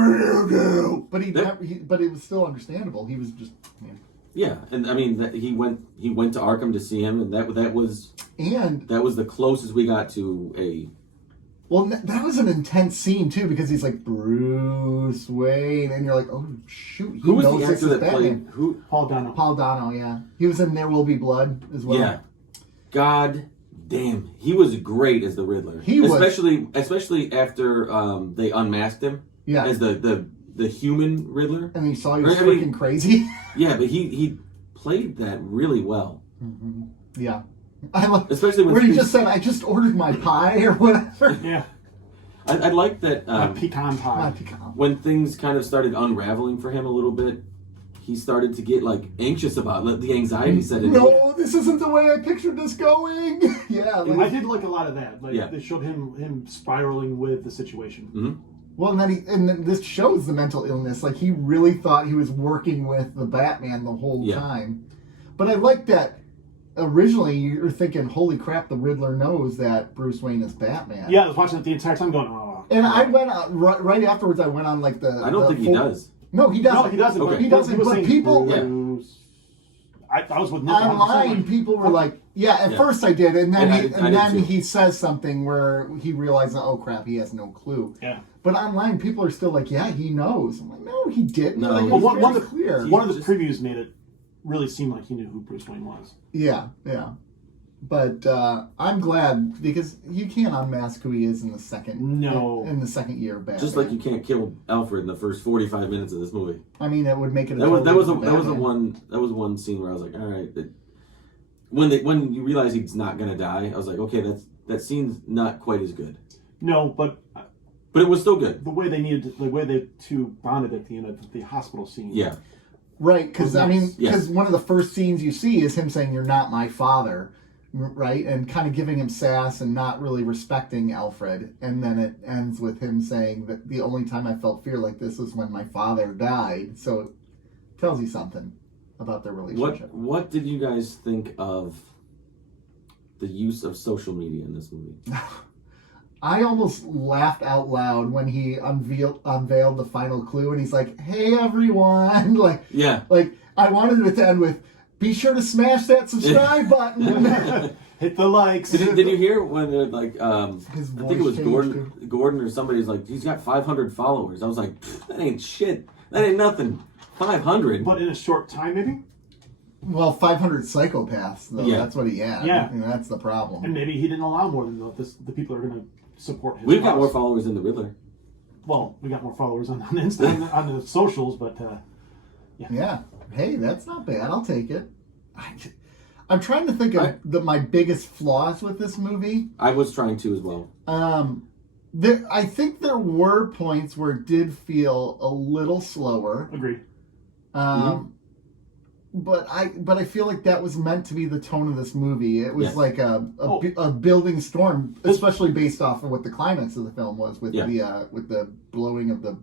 you do? What did you do? But but it was still understandable. He was just. Yeah, and he went to Arkham to see him, and that was the closest we got to a. Well, that was an intense scene too, because he's like Bruce Wayne, and you're like, oh shoot, who was the actor that played who? Paul Dano. Paul Dano, yeah, he was in There Will Be Blood as well. Yeah, God damn, he was great as the Riddler. Especially after they unmasked him. Yeah, as the human Riddler, and he saw he was freaking crazy. Yeah, but he played that really well. Mm-hmm. Yeah. Especially when he just said, "I just ordered my pie" or whatever. Yeah, I like that pecan pie. When things kind of started unraveling for him a little bit, he started to get like anxious about it. The anxiety set in. No, this isn't the way I pictured this going. Yeah, I did like a lot of that. Like, they showed him spiraling with the situation. Mm-hmm. Well, and then this shows the mental illness. Like, he really thought he was working with the Batman the whole time. But I like that. Originally, you're thinking, holy crap, the Riddler knows that Bruce Wayne is Batman. Yeah, I was watching it the entire time going, oh. And I went on, right afterwards, I went on like the... I don't think he does. No, he doesn't. No, he doesn't. Okay. He doesn't, but people... I was with Nick. Online, people were like, at first I did, and then he says something where he realizes, oh crap, he has no clue. Yeah. But online, people are still like, yeah, he knows. I'm like, no, he didn't. No, like, one of the previews made it really seem like he knew who Bruce Wayne was. Yeah. But I'm glad, because you can't unmask who he is in the second. No. In the second year of Batman. Just like you can't kill Alfred in the first 45 minutes of this movie. I mean, it would make it. That was one scene where I was like, all right. When you realize he's not gonna die, I was like, okay, that scene's not quite as good. No, but it was still good. The way they two bonded at the end of the hospital scene. Yeah. Right, because one of the first scenes you see is him saying, "You're not my father," right, and kind of giving him sass and not really respecting Alfred, and then it ends with him saying that the only time I felt fear like this was when my father died. So it tells you something about their relationship. What did you guys think of the use of social media in this movie. I almost laughed out loud when he unveiled the final clue, and he's like, "Hey everyone!" Yeah. Like I wanted it to end with, "Be sure to smash that subscribe button." Hit the likes. Did you hear when they're like, I His think it was voice Gordon or somebody's like, he's got 500 followers. I was like, that ain't shit. That ain't nothing. 500. But in a short time, maybe? Well, 500 psychopaths, though. Yeah. That's what he had. Yeah. And that's the problem. And maybe he didn't allow more than the people are going to support his We've got cause. more followers than the Riddler. Well, we got more followers on Insta, on the socials, but Yeah. Hey, that's not bad. I'll take it. I'm trying to think of my biggest flaws with this movie. I was trying to as well. I think there were points where it did feel a little slower. agreed. But I feel like that was meant to be the tone of this movie. It was Yes. like a building storm, especially based off of what the climax of the film was with the blowing of the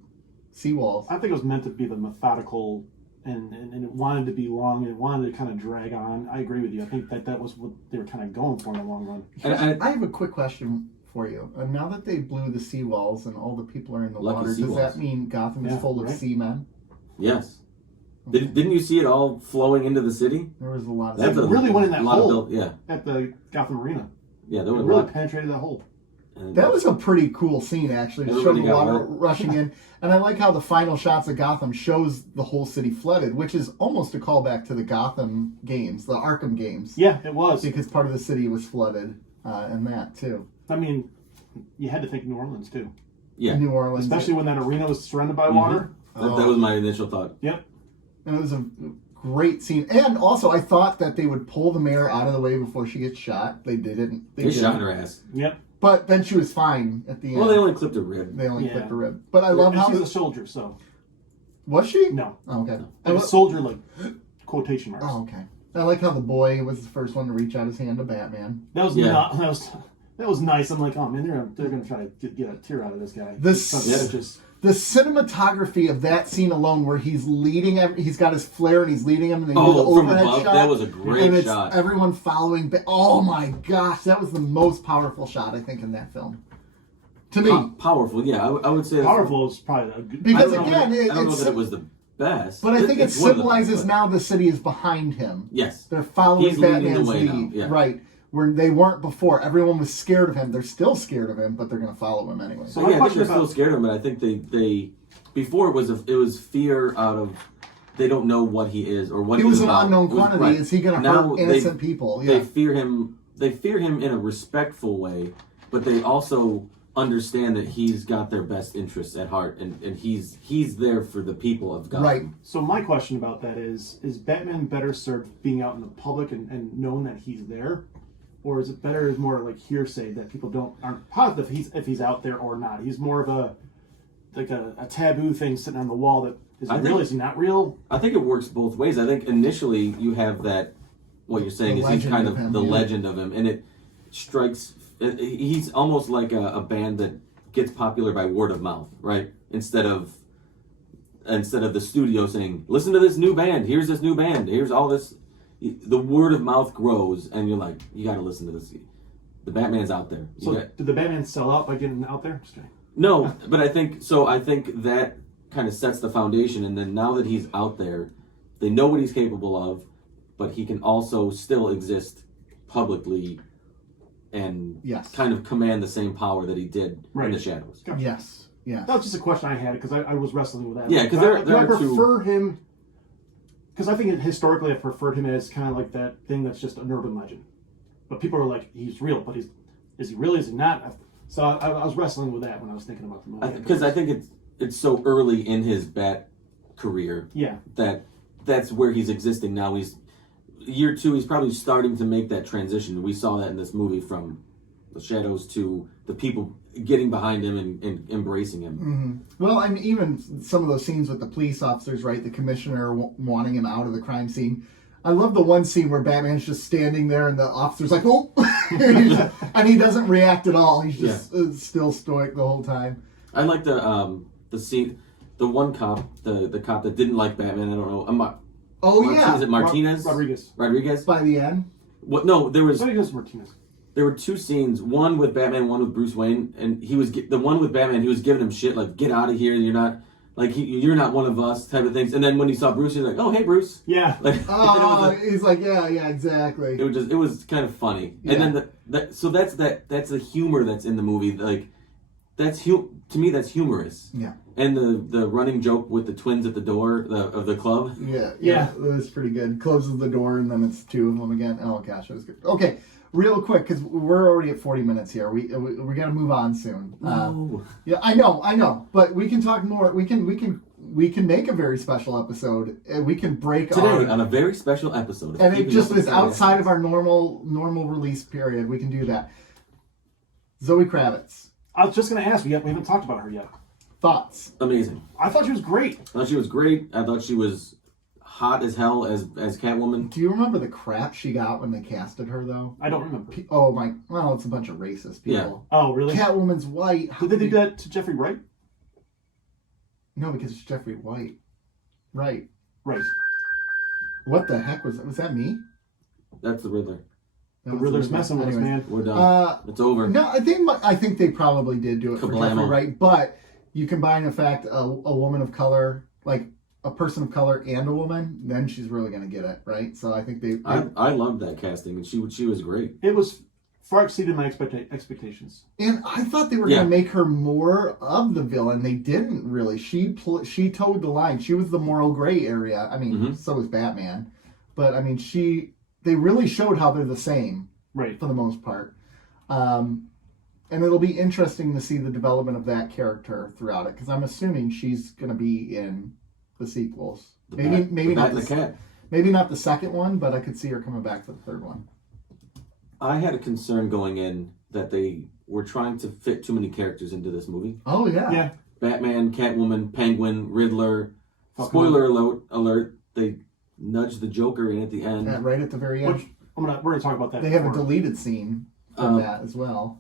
seawalls. I think it was meant to be the methodical, and it wanted to be long, and it wanted to kind of drag on. I agree with you. I think that was what they were kind of going for in the long run. And I have a quick question for you. Now that they blew the seawalls and all the people are in the Lucky water, does seawalls. that mean Gotham is full of right. seamen? yes. Didn't you see it all flowing into the city? There was a lot of That's It really went in that lot of hole. yeah. At the Gotham Arena. Yeah, It there was a really lot. penetrated that hole. And That was a pretty cool scene, actually. To show Everybody the got water wet. rushing in. And I like how the final shots of Gotham shows the whole city flooded, which is almost a callback to the Gotham games, the Arkham games. Yeah, it was. Because part of the city was flooded in that, too. I mean, you had to think New Orleans, too. yeah. New Orleans. Especially when that arena was surrounded by water. That was my initial thought. Yep. And it was a great scene. And also, I thought that they would pull the mayor out of the way before she gets shot. They didn't. They shot her ass. Yep. But then she was fine at the end. Well, they only clipped a rib. They only Yeah. clipped her rib. But I love And how... she's a soldier, so. Was she? No. Oh, okay. Like a soldier, like, quotation marks. Oh, okay. I like how the boy was the first one to reach out his hand to Batman. That was Yeah. not, that was nice. I'm like, oh man, they're gonna try to get a tear out of this guy. The cinematography of that scene alone, where he's leading, he's got his flare and he's leading him, and they do the from overhead above, shot. that was a great and it's shot. everyone following. Oh my gosh, that was the most powerful shot I think in that film. To me, Powerful, yeah. I would say Powerful is probably a good. because I don't again, know, I don't know that it was the best. but I think it it's one of the symbolizes best, now the city is behind him. Yes. They're following He's leading the Batman's way now, lead, yeah. right? Where they weren't before. Everyone was scared of him. They're still scared of him, but they're going to follow him anyway. So Yeah, my I think question they're still about scared of him, but I think they before it was fear out of they don't know what he is or what He he's was an about. unknown It was- quantity. right. Is he going to Now hurt innocent people? They Yeah. fear him. They fear him in a respectful way, but they also understand that he's got their best interests at heart, and he's there for the people of Gotham. Right. So my question about that is Batman better served being out in the public and knowing that he's there? Or is it better, is more like hearsay that people aren't positive if he's out there or not? He's more of a taboo thing sitting on the wall that is he real, is he not real? I think it works both ways. I think initially you have that. What you're saying The is he's kind legend of of him, the yeah. legend of him, and it strikes. He's almost like a band that gets popular by word of mouth, right? Instead of the studio saying, "Listen to this new band. Here's this new band. Here's all this." The word of mouth grows, and you're like, "You got to listen to this." The Batman's out there. So did the Batman sell out by getting out there? Just kidding. No, but I think so. I think that kind of sets the foundation, and then now that he's out there, they know what he's capable of, but he can also still exist publicly and Yes. kind of command the same power that he did in Right. the shadows. Yes. Yes. That was just a question I had because I was wrestling with that. Yeah, 'cause Do there I are two- prefer him because I think historically I preferred him as kind of like that thing that's just an urban legend. But people are like, he's real, but is he really? Is he not? So I was wrestling with that when I was thinking about the movie. Because I think it's so early in his Bat career Yeah. that's where he's existing now. He's year 2. He's probably starting to make that transition. We saw that in this movie from the shadows to the people getting behind him and embracing him. Mm-hmm. Well, I mean, even some of those scenes with the police officers, right? The commissioner wanting him out of the crime scene. I love the one scene where Batman's just standing there and the officer's like, "Oh," and he doesn't react at all. He's just still stoic the whole time. I like the scene, the one cop, the cop that didn't like Batman. I don't know. Oh yeah, Is it Martinez? Rodriguez. Rodriguez. by the end. What? No, there was. Rodriguez Martinez. there were two scenes, one with Batman, one with Bruce Wayne, and the one with Batman, he was giving him shit like, "Get out of here! You're not you're not one of us," type of things. And then when he saw Bruce, he's like, "Oh, hey, Bruce." Yeah. Like, he's like, yeah, exactly. it was kind of funny. Yeah. And then that's the humor that's in the movie. Like, to me, that's humorous. Yeah. And the running joke with the twins at the door of the club. Yeah, that was pretty good. Closes the door and then it's two of them again. Oh gosh, that was good. Okay, real quick because we're already at 40 minutes here. We got to move on soon. Yeah, I know, but we can talk more. We can make a very special episode. We can break today on a very special episode, and it just is outside of our normal release period. We can do that. Zoe Kravitz. I was just going to ask. We haven't talked about her yet. Thoughts? Amazing. I thought she was great. I thought she was great. I thought she was hot as hell as Catwoman. Do you remember the crap she got when they casted her, though? I don't remember. Well, it's a bunch of racist people. Yeah. Oh, really? Catwoman's white. Did they do that to Jeffrey Wright? No, because it's Jeffrey White. Right. What the heck was that? Was that me? That's the Riddler. The Riddler's messing with us, man. We're done. It's over. No, I think they probably did do it for Jeffrey Wright, but you combine the fact a woman of color, like a person of color and a woman, then she's really going to get it, right? So I think I loved that casting, and she was great. It was far exceeded my expectations. And I thought they were going to make her more of the villain. They didn't really. She towed the line. She was the moral gray area. I mean, so was Batman, but I mean, they really showed how they're the same, right, for the most part. And it'll be interesting to see the development of that character throughout it, because I'm assuming she's going to be in the sequels. Maybe not the cat. Maybe not the second one, but I could see her coming back for the third one. I had a concern going in that they were trying to fit too many characters into this movie. Oh yeah. Batman, Catwoman, Penguin, Riddler. Spoiler alert! They nudged the Joker in at the end. Yeah, right at the very end. Which we're gonna talk about that. They have a deleted scene from that as well.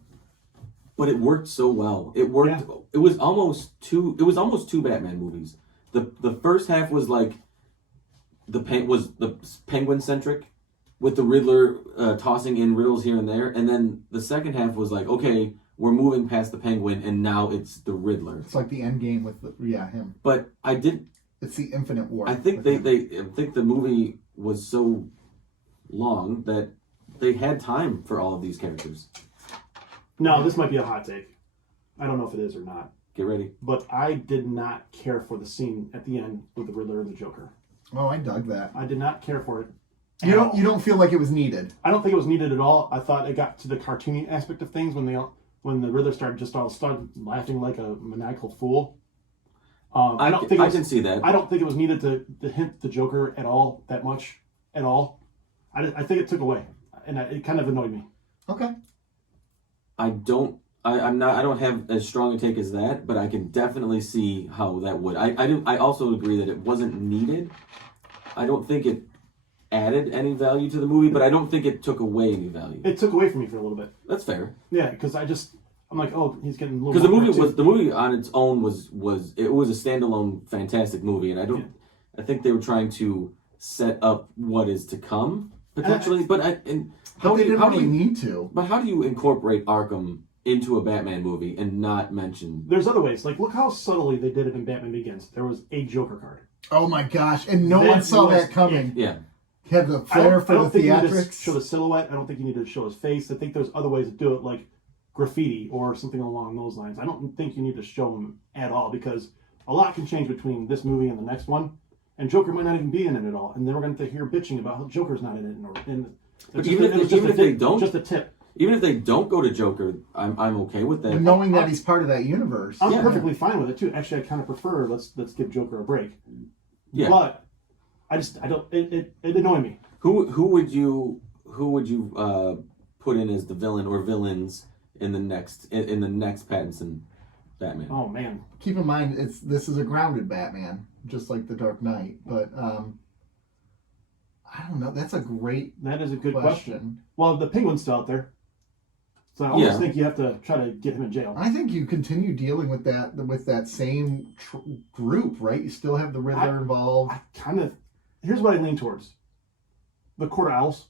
But it worked so well. It worked. Yeah. It was almost two Batman movies. The first half was like the Penguin centric, with the Riddler tossing in riddles here and there, and then the second half was like, okay, we're moving past the Penguin, and now it's the Riddler. It's like the end game with him. But it's the Infinite War. I think I think the movie was so long that they had time for all of these characters. No, this might be a hot take. I don't know if it is or not. Get ready. But I did not care for the scene at the end with the Riddler and the Joker. Oh, I dug that. I did not care for it. You don't feel like it was needed? I don't think it was needed at all. I thought it got to the cartoony aspect of things when the Riddler started laughing like a maniacal fool. I can see that. I don't think it was needed to hint the Joker at all, that much at all. I think it took away, and it kind of annoyed me. Okay. I don't have as strong a take as that, but I can definitely see how that would. I also agree that it wasn't needed. I don't think it added any value to the movie, but I don't think it took away any value. It took away from me for a little bit. That's fair. Yeah, because I'm like, oh, he's getting a little. Because the movie on its own was a standalone fantastic movie, and I think they were trying to set up what is to come potentially, how do you need to? But how do you incorporate Arkham into a Batman movie and not mention? There's other ways. Like, look how subtly they did it in Batman Begins. There was a Joker card. Oh my gosh! And no one saw that coming. Yeah. He had the flair for the theatrics. You need to show the silhouette. I don't think you need to show his face. I think there's other ways to do it, like graffiti or something along those lines. I don't think you need to show him at all, because a lot can change between this movie and the next one, and Joker might not even be in it at all. And then we're going to hear bitching about how Joker's not in it. But even if they don't, just a tip. Even if they don't go to Joker, I'm okay with that. And knowing that he's part of that universe, I'm perfectly fine with it too. Actually, I kind of prefer let's give Joker a break. Yeah. But I don't. It annoyed me. Who would you put in as the villain or villains in the next Pattinson Batman? Oh man! Keep in mind, this is a grounded Batman, just like the Dark Knight. But I don't know. That is a good question. Well, the Penguin's still out there, so I almost think you have to try to get him in jail. I think you continue dealing with that same group, right? You still have the Riddler involved. Here's what I lean towards: the Court of Owls.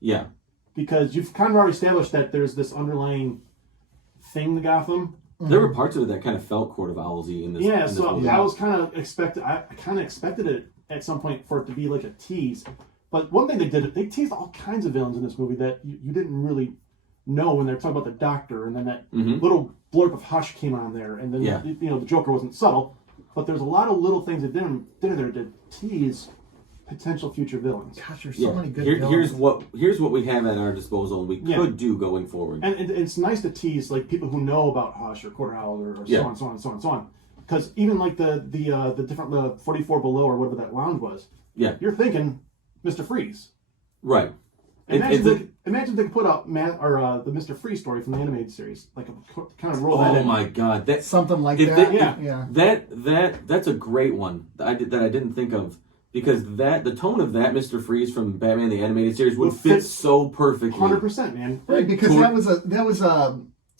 Yeah. because you've kind of already established that there's this underlying thing to Gotham. There were parts of it that kind of felt Court of Owls-y in this. Yeah, in this so movie. I was kind of expected. I kind of expected it at some point for it to be like a tease. But one thing they did, they teased all kinds of villains in this movie that you didn't really know when they were talking about the Doctor, and then that little blurb of Hush came on there, and then the Joker wasn't subtle, but there's a lot of little things that did there to tease potential future villains. Gosh, there's so many good villains. Here's what we have at our disposal and we could do going forward. And it's nice to tease like people who know about Hush or Quarter Owl or so on, so on, so on, so on. Because even like the different 44 Below or whatever that lounge was, you're thinking Mr. Freeze. Right. Imagine if they could put out the Mr. Freeze story from the animated series, like kind of roll that in. Oh my God, that's something like that. That's a great one that I didn't think of, because the tone of that Mr. Freeze from Batman the Animated Series would fit so perfectly. 100%, man. Right, because that was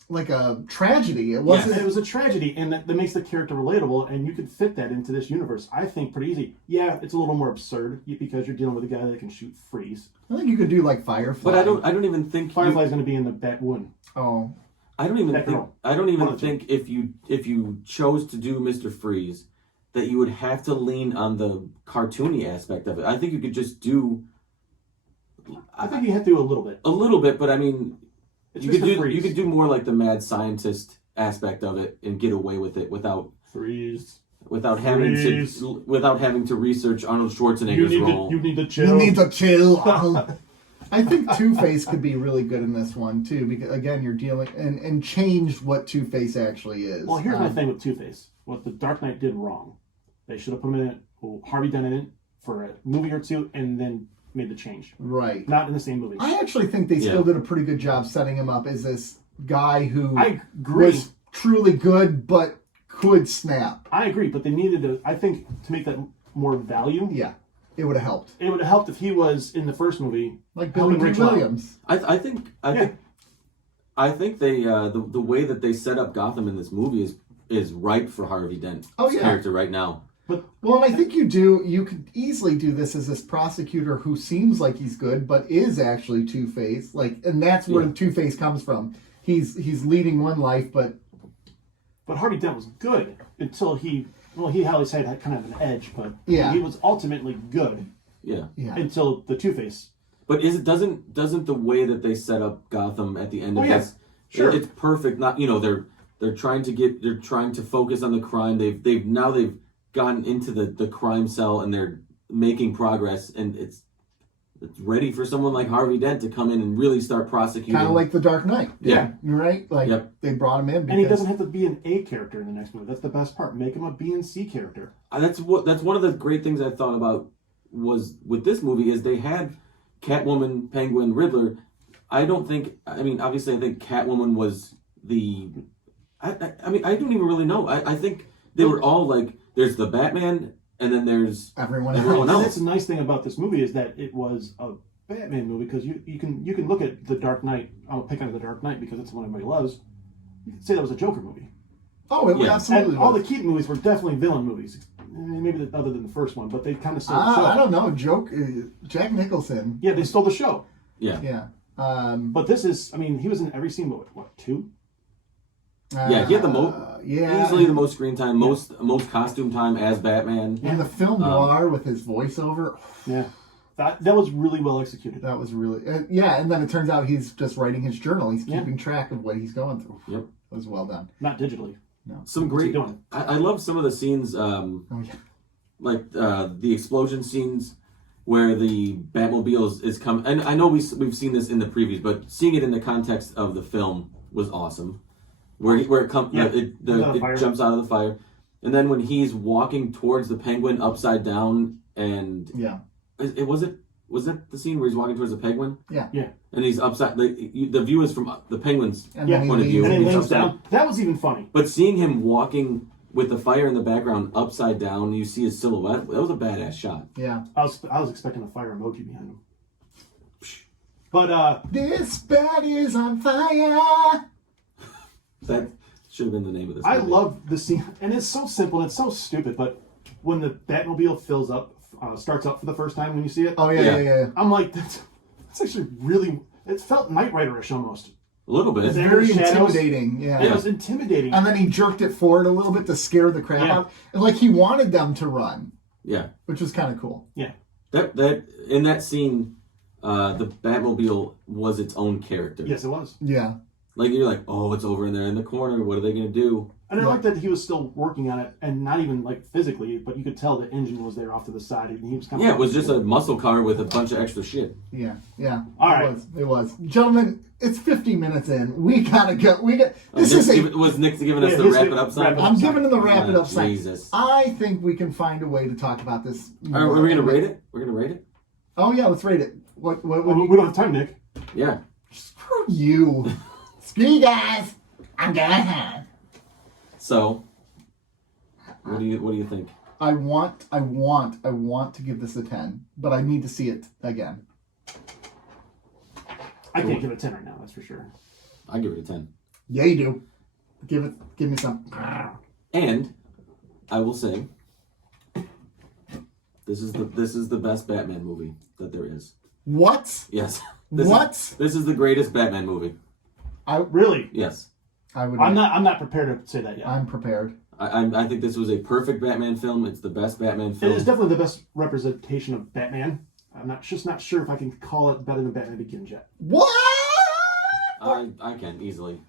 like a tragedy. It wasn't. It was a tragedy, and that makes the character relatable, and you could fit that into this universe. I think pretty easy. Yeah, it's a little more absurd because you're dealing with a guy that can shoot Freeze. I think you could do like Firefly. But I don't even think Firefly's going to be in the Batwoman. Oh. I don't even think if you chose to do Mr. Freeze that you would have to lean on the cartoony aspect of it. I think you could just do. I think you have to do a little bit. A little bit, but I mean, you could do more like the mad scientist aspect of it and get away with it without having to research Arnold Schwarzenegger's role. You need to chill. You need to chill. I think Two-Face could be really good in this one too, because again, you're dealing and change what Two-Face actually is. Well, here's my thing with Two-Face. What the Dark Knight did wrong. They should have put him in it, Harvey Dent in it for a movie or two, and then made the change. Right. Not in the same movie. I actually think they still did a pretty good job setting him up as this guy who I agree. was truly good but could snap. I agree, but they needed to, I think, to make that more value. Yeah. It would have helped. It would have helped if he was in the first movie. Like Billy Dee Williams. I think they the way that they set up Gotham in this movie is right for Harvey Dent's character right now. Well, and I think you could easily do this as this prosecutor who seems like he's good, but is actually Two-Face. And that's where Two-Face comes from. He's leading one life, but Harvey Dent was good until he always had kind of an edge, but he was ultimately good. Yeah. Until the Two-Face. But doesn't the way that they set up Gotham at the end of this? Sure. It's perfect. Not they're trying to focus on the crime. They've gotten into the crime cell and they're making progress, and it's ready for someone like Harvey Dent to come in and really start prosecuting. Kind of like The Dark Knight. Yeah. Right? They brought him in because... And he doesn't have to be an A character in the next movie. That's the best part. Make him a B and C character. That's one of the great things I thought about was with this movie is they had Catwoman, Penguin, Riddler. Obviously I think Catwoman was I don't even really know. I think they were all like, there's the Batman, and then there's everyone else. And that's the nice thing about this movie is that it was a Batman movie, because you can look at The Dark Knight. I'll pick on The Dark Knight because it's the one everybody loves. You can say that was a Joker movie. Oh, it absolutely. And all the Keaton movies were definitely villain movies, maybe other than the first one, but they kind of stole the show. I don't know. Jack Nicholson. Yeah, they stole the show. Yeah. But this is, he was in every scene. What 2? He had easily the most screen time, most costume time as Batman. And the film noir with his voiceover. Yeah. That was really well executed. That was really... and then it turns out he's just writing his journal. He's keeping track of what he's going through. Yep. It was well done. Not digitally. No. Some great... I love some of the scenes, like the explosion scenes where the Batmobile is coming... And I know we've seen this in the previews, but seeing it in the context of the film was awesome. Where it comes, it jumps out of the fire, and then when he's walking towards the Penguin upside down, and was it the scene where he's walking towards the Penguin? Yeah. And he's upside. The view is from the Penguin's point of view, and he leans down. That was even funny. But seeing him walking with the fire in the background upside down, you see his silhouette. That was a badass shot. Yeah, I was expecting a fire emoji behind him. But this bat is on fire. That should have been the name of this movie. I love the scene, and it's so simple, it's so stupid, but when the Batmobile starts up for the first time when you see it. Oh, yeah. I'm like, that's actually really... It felt Knight Rider-ish almost. A little bit. Is there- Very shadows. intimidating. Yeah. It was intimidating. And then he jerked it forward a little bit to scare the crap out. And like he wanted them to run. Yeah. Which was kind of cool. Yeah. That in that scene, the Batmobile was its own character. Yes, it was. Yeah. Like you're like, oh, it's over in there in the corner. What are they gonna do? And I like that he was still working on it, and not even like physically, but you could tell the engine was there off to the side. And he was kind of Yeah, it was just a muscle car with a bunch of extra shit. Yeah. Yeah. All right. It was. Gentlemen, it's 50 minutes in. We gotta go. Was Nick giving us Yeah, the his wrap it wrap up it sign? up. I'm giving him the wrap it up sign. Jesus. I think we can find a way to talk about this. Are we gonna rate it? We're gonna rate it? Oh yeah, let's rate it. What we don't have time, Nick. Yeah. Screw you. Screw you guys. I'm going home. So, what do you think? I want to give this a 10, but I need to see it again. I can't give it a 10 right now, that's for sure. I give it a 10. Yeah, you do. Give me some. And I will say, this is the best Batman movie that there is. What? Yes. What? This is the greatest Batman movie. Really? Yes. I'm not prepared to say that yet. I'm prepared. I think this was a perfect Batman film. It's the best Batman film. It is definitely the best representation of Batman. I'm not sure if I can call it better than Batman Begins yet. What? I can easily.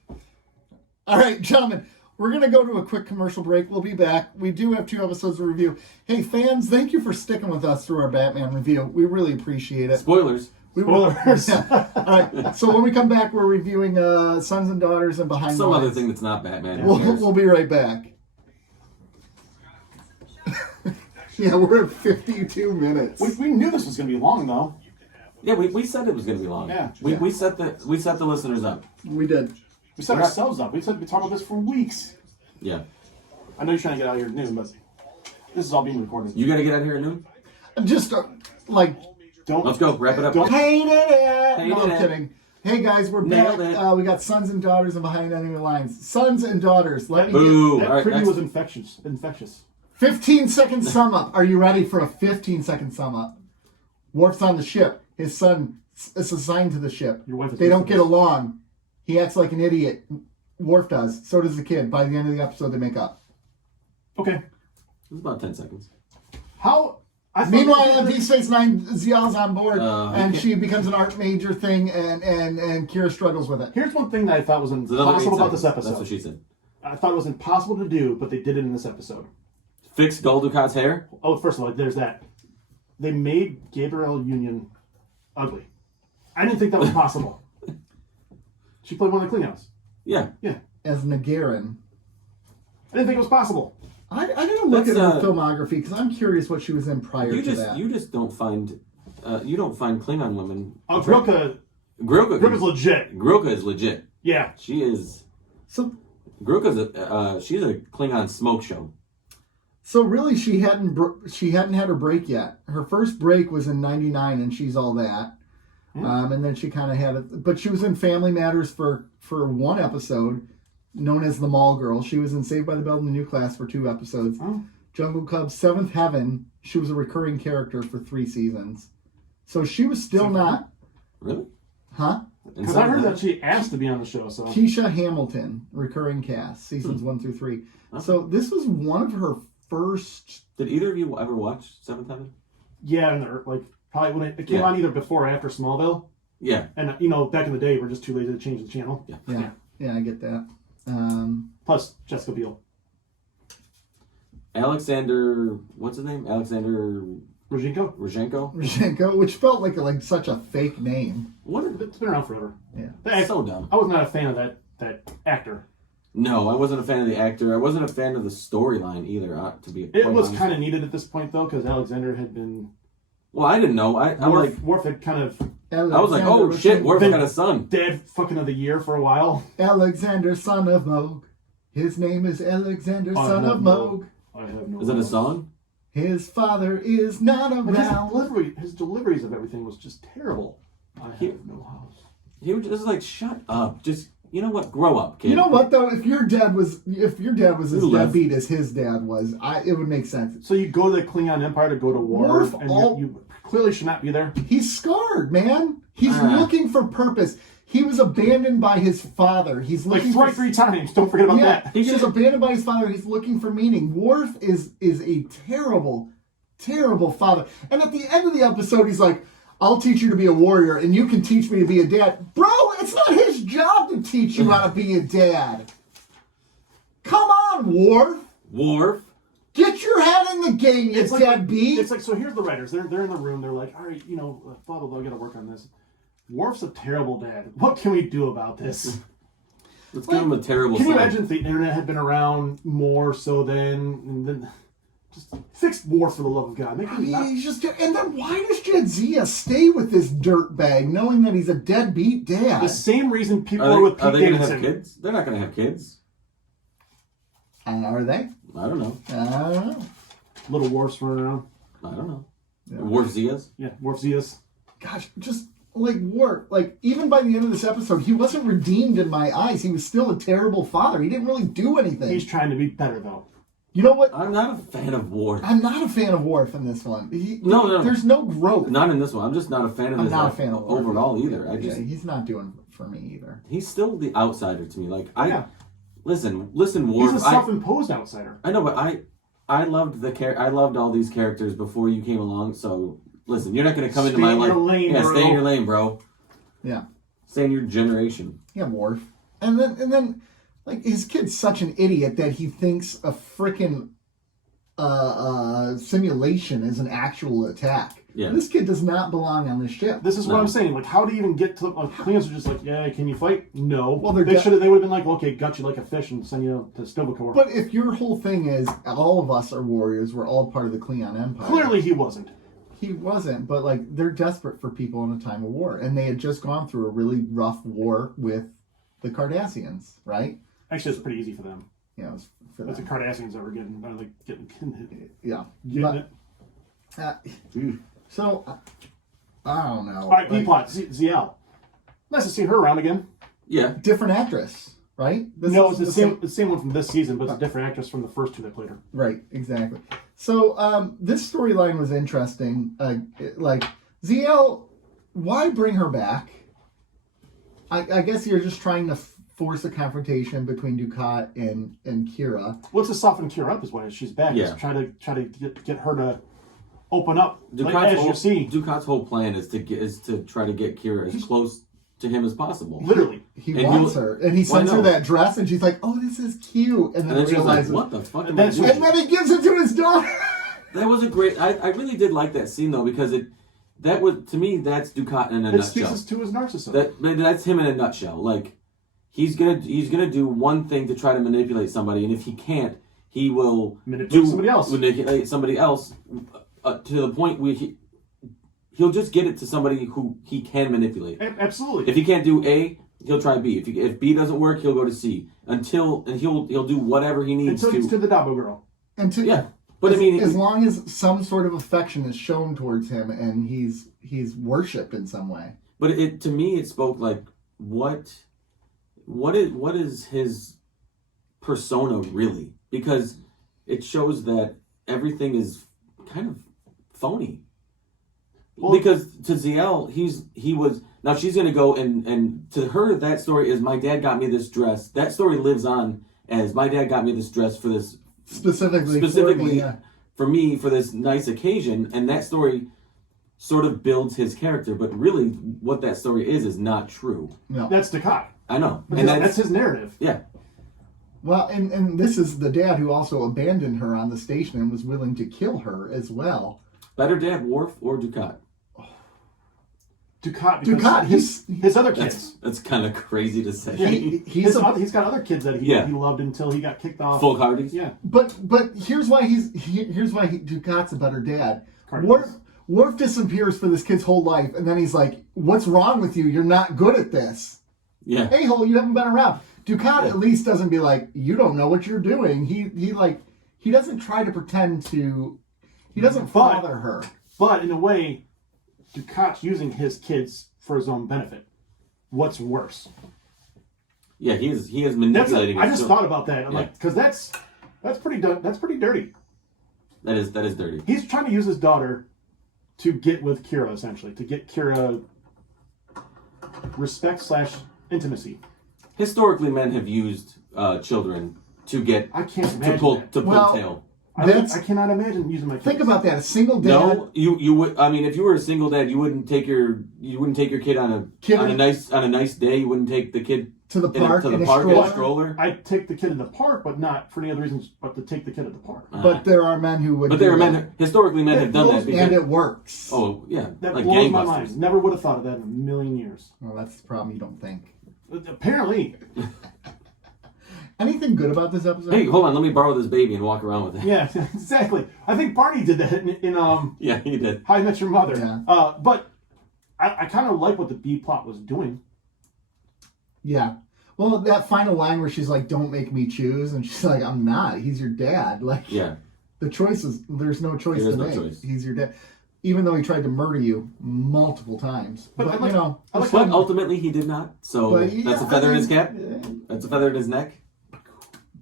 All right, gentlemen, we're going to go to a quick commercial break. We'll be back. We do have 2 episodes to review. Hey, fans, thank you for sticking with us through our Batman review. We really appreciate it. Spoilers. Spoilers. Yeah. All right, so when we come back, we're reviewing Sons and Daughters and Behind Some the other Lines. thing that's not Batman. We'll be right back. Yeah, we're at 52 minutes. We knew this was going to be long, though. Yeah, we said it was going to be long. Yeah. We set the listeners up. We did. We set ourselves up. We talked about this for weeks. Yeah. I know you're trying to get out of here at noon, but this is all being recorded. You got to get out of here at noon? Just Don't. Let's go. Wrap it up. Hated it. Hated No, I'm it. kidding. Hey guys, we're Nailed back. it. We got Sons and Daughters and Behind Enemy Lines. Sons and Daughters. Let me Boo. That All right, preview next. was infectious. 15-second sum up. Are you ready for a 15-second sum up? Worf's on the ship. His son is assigned to the ship. Your wife is They don't listening get to this. along. He acts like an idiot. Worf does. So does the kid. By the end of the episode, they make up. Okay. It's about 10 seconds. How? Meanwhile, on Deep Space Nine, Zia's on board, and okay. she becomes an art major thing, and Kira struggles with it. Here's one thing that I thought was It's another 8 impossible about this seconds. episode. That's what she said. I thought it was impossible to do, but they did it in this episode. Fix Gul Dukat's hair? Oh, first of all, there's that. They made Gabrielle Union ugly. I didn't think that was possible. She played one of the Klingons. Yeah. Yeah. As Nagarin. I didn't think it was possible. I didn't look at That's, her filmography because I'm curious what she was in prior to that. You just don't find Klingon women. Oh, Grilka Grilka's legit. Grilka is legit. Yeah. She is. So She's a Klingon smoke show. So really, she hadn't had her break yet. Her first break was in '99, and she's all that. And then she kind of had it, but she was in Family Matters for one episode, known as the Mall Girl. She was in Saved by the Bell in the New Class for 2 episodes. Oh. Jungle Cubs, Seventh Heaven. She was a recurring character for 3 seasons. So she was still not, Really? huh? Because I heard that she asked to be on the show. So Keisha Hamilton, recurring cast, seasons 1 through 3. Okay. So this was one of her first. Did either of you ever watch Seventh Heaven? yeah, and like probably when it came on either before or after Smallville. Yeah. And back in the day, we're just too lazy to change the channel. Yeah, I get that. Plus Jessica Biel. Alexander, what's his name? Alexander Rozhenko? Rozhenko? Rozhenko, which felt like such a fake name. What? It's been around forever. Yeah. That's so dumb. I was not a fan of that actor. No, I wasn't a fan of the actor. I wasn't a fan of the storyline either. To be It quite was honest. kind of needed at this point though, because Alexander had been. Well, I didn't know. I'm like, Worf had kind of I was like, oh shit, Worf got a son. dad fucking of the year for a while. Alexander, son of Moog. His name is Alexander, son of Moog. I have no. Is it a house. song? His father is not But around. his deliveries of everything was just terrible. I have no house. He was just like, shut up. Just, you know what? Grow up, kid. You know what though? If your dad was as Who left? deadbeat as his dad was, it would make sense. So you go to the Klingon Empire to go to war, Worf and all- you clearly should not be there. He's scarred, man. He's looking for purpose. He was abandoned by his father. He's looking like three times. Don't forget about that. He was abandoned by his father. He's looking for meaning. Worf is a terrible, terrible father. And at the end of the episode, he's like, I'll teach you to be a warrior, and you can teach me to be a dad. Bro, it's not his job to teach you how to be a dad. Come on, Worf. Worf. Get your head in the game, you deadbeat. It's like, so here's the writers. They're in the room. They're like, all right, blah, blah, blah, got to work on this. Worf's a terrible dad. What can we do about this? Let's give him a terrible Can you side. imagine if the internet had been around more so then just fix Worf for the love of God. Make him not... He's just, and then why does Jadzia stay with this dirtbag knowing that he's a deadbeat dad? The same reason people are with Pete Are they going to Davidson. have kids? They're not going to have kids. Are they? I don't know. I don't know. Little Worfs running around. I don't know. Yeah. Worfzias? Yeah, Worfzias. Gosh, just like Worf, like even by the end of this episode, he wasn't redeemed in my eyes. He was still a terrible father. He didn't really do anything. He's trying to be better though. You know what? I'm not a fan of Worf. I'm not a fan of Worf in this one. No. There's no growth. Not in this one. I'm just not a fan of I'm his not a fan of Worf overall either. He's not doing for me either. He's still the outsider to me. Like listen, He's Worf. a self-imposed outsider. I know, but I loved I loved all these characters before you came along. So listen, you're not going to come into my life. Stay in your lane, bro. Yeah. Stay in your generation. Yeah, Worf. And then, like, his kid's such an idiot that he thinks a frickin' simulation is an actual attack. Yeah. This kid does not belong on this ship. This is what I'm saying. Like, how do you even get to... Like, Klingons are just like, yeah, can you fight? No. Well, they would have been like, okay, got you like a fish and send you to Stovacor. But if your whole thing is all of us are warriors, we're all part of the Klingon Empire. Clearly he wasn't. He wasn't, but like they're desperate for people in a time of war, and they had just gone through a really rough war with the Cardassians, right? Actually, it's pretty easy for them. Yeah, it was for That's them. the Cardassians that were getting Yeah, getting it. So I don't know. All right, B-plot, ZL. Nice to see her around again. Yeah. Different actress, right? It's the same one from this season, but it's a different actress from the first two that played her. Right, exactly. So this storyline was interesting. Like ZL, why bring her back? I guess you're just trying to force a confrontation between Dukat and Kira. Well, it's to soften Kira up is why she's back. Yeah. It's try to get her to open up. Dukat's whole plan is to try to get Kira as close to him as possible. Literally. He wants her. And he sends her that dress, and she's like, oh, this is cute. And then she's like, realizes, what the fuck? and then he gives it to his daughter. That was a great... I really did like that scene, though, because to me, that's Dukat in a nutshell. It speaks to his narcissism. That's him in a nutshell. Like, he's gonna do one thing to try to manipulate somebody, and if he can't, he will manipulate somebody else to the point where he'll just get it to somebody who he can manipulate. Absolutely. If he can't do A, he'll try B. If B doesn't work, he'll go to C. And he'll do whatever he needs until he's to the Dabo girl. But as long as some sort of affection is shown towards him and he's worshipped in some way. But to me it spoke like what is his persona really? Because it shows that everything is kind of phony. Well, because to ZL, he was now she's gonna go and to her that story is my dad got me this dress. That story lives on as my dad got me this dress for this specifically for me for this nice occasion, and that story sort of builds his character. But really, what that story is not true. No, that's Dukat. I know, and that's his narrative. Yeah. Well, and this is the dad who also abandoned her on the station and was willing to kill her as well. Better dad, Worf or Dukat? Dukat, his other kids. That's kind of crazy to say. Yeah, he's got other kids that he loved until he got kicked off. Full Cardis? Yeah. But here's why Dukat's a better dad. Worf disappears for this kid's whole life, and then he's like, "What's wrong with you? You're not good at this." Yeah. A-hole, you haven't been around. Dukat at least doesn't be like, "You don't know what you're doing." He doesn't try to pretend to. He doesn't father her. But in a way, Dukat's using his kids for his own benefit. What's worse? Yeah, he is manipulating. I just thought about that. I'm like, because that's pretty dirty. That is dirty. He's trying to use his daughter to get with Kira, essentially. To get Kira respect/intimacy. Historically, men have used children to get I can't imagine to pull tail. I cannot imagine using my kids. Think about that. A single dad. No, you would. I mean, if you were a single dad, you wouldn't take your kid on a nice day. You wouldn't take the kid to the park in a a stroller. I'd take the kid to the park, but not for any other reasons but to take the kid to the park. But there are men who would. But there are men. Historically, men have done that. And it works. Oh yeah, That like blows my gangbusters. mind. Never would have thought of that in a million years. Well, that's the problem. You don't think. Apparently. Anything good about this episode? Hey, hold on. Let me borrow this baby and walk around with it. Yeah, exactly. I think Barney did that in Yeah, he did. How I Met Your Mother. Yeah. But I kind of like what the B plot was doing. Yeah. Well, that final line where she's like, "Don't make me choose," and she's like, "I'm not. He's your dad." Like, Yeah. The choice is there's no choice There is to no make. choice. He's your dad, even though he tried to murder you multiple times. But I like- you know, I like But ultimately, he did not. So But, yeah, that's a feather in his I cap. mean, That's a feather in his neck.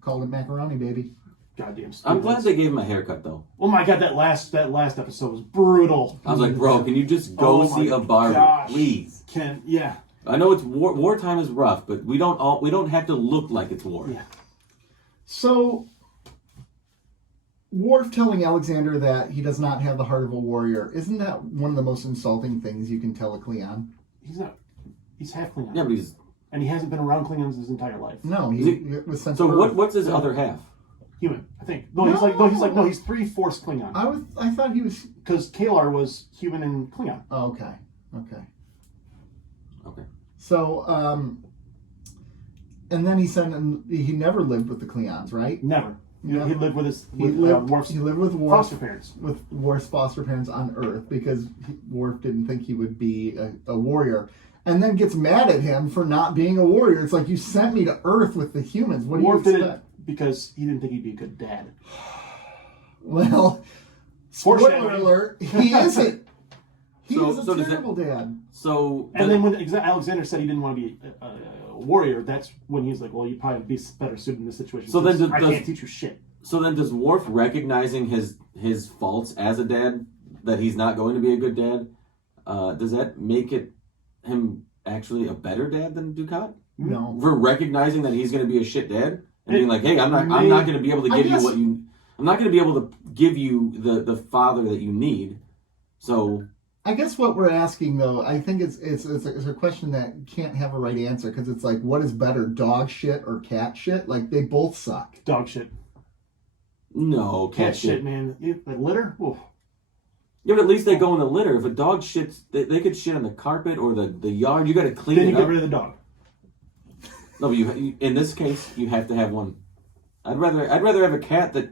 called it macaroni, baby. Goddamn. I'm glad they gave him a haircut, though. Oh my god, that last episode was brutal. I was like, bro, can you just go Oh my see a barber, gosh. please? Yeah. I know it's wartime is rough, but we don't have to look like it's war. Yeah. So, Worf telling Alexander that he does not have the heart of a warrior, isn't that one of the most insulting things you can tell a Klingon? He's not. He's half Klingon. Yeah, but he's And he hasn't been around Klingons his entire life. No, Is he was sent so. to Earth. What's his other half? Human, I think. No, he's he's 3/4 Klingon. I thought he was. Because Kalar was human and Klingon. Oh, okay. Okay. So, and then he never lived with the Klingons, right? Never. Yeah. He lived with Worf's He lived with Worf, foster parents. with Worf's foster parents on Earth because Worf didn't think he would be a warrior, and then gets mad at him for not being a warrior. It's like, you sent me to Earth with the humans. What do Worf you did expect? it because he didn't think he'd be a good dad. Well, spoiler Foreshadowing. alert, he isn't. He So- is a so does terrible dad. So And then when Alexander said he didn't want to be a warrior, that's when he's like, well, you'd probably be better suited in this situation. So then because does- I can't teach you shit. So then, does Worf recognizing his faults as a dad, that he's not going to be a good dad, does that make him actually a better dad than Dukat? No. For recognizing that he's going to be a shit dad and being like, hey, I'm not going to be able to give you what you. I'm not going to be able to give you the father that you need. So I guess what we're asking, though, I think it's a question that can't have a right answer, because it's like, what is better, dog shit or cat shit? Like, they both suck. Dog shit. no, Cat shit, man. Like litter? Oof. Yeah, but at least they go in the litter. If a dog shits, they could shit on the carpet or the yard. You got to clean Then it you up. get rid of the dog. No, but you in this case, you have to have one. I'd rather have a cat that.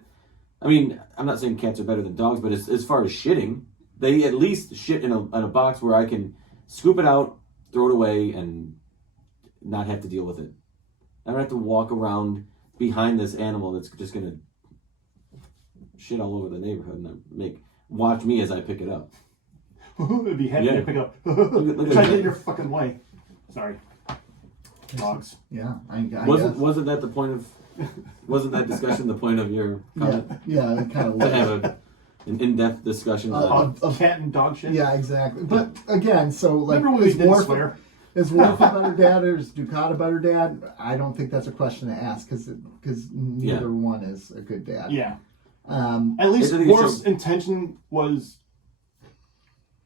I mean, I'm not saying cats are better than dogs, but as far as shitting, they at least shit in a box where I can scoop it out, throw it away, and not have to deal with it. I don't have to walk around behind this animal that's just gonna shit all over the neighborhood and watch me as I pick it up. It'd be happy Yeah. to pick up. Look at Try to that. get in your fucking way. Sorry. Dogs. Yeah, I Wasn't guess. wasn't that the point of? Wasn't that discussion the point of your comment? Yeah, it kind of To was. have an in-depth discussion on Of- Cat and dog shit. Yeah, exactly. But again, so like, Remember when we is didn't Worf swear? a better dad, or is Dukat a better dad? I don't think that's a question to ask, because neither one is a good dad. Yeah. Um, At least I think it Worf's showed- intention was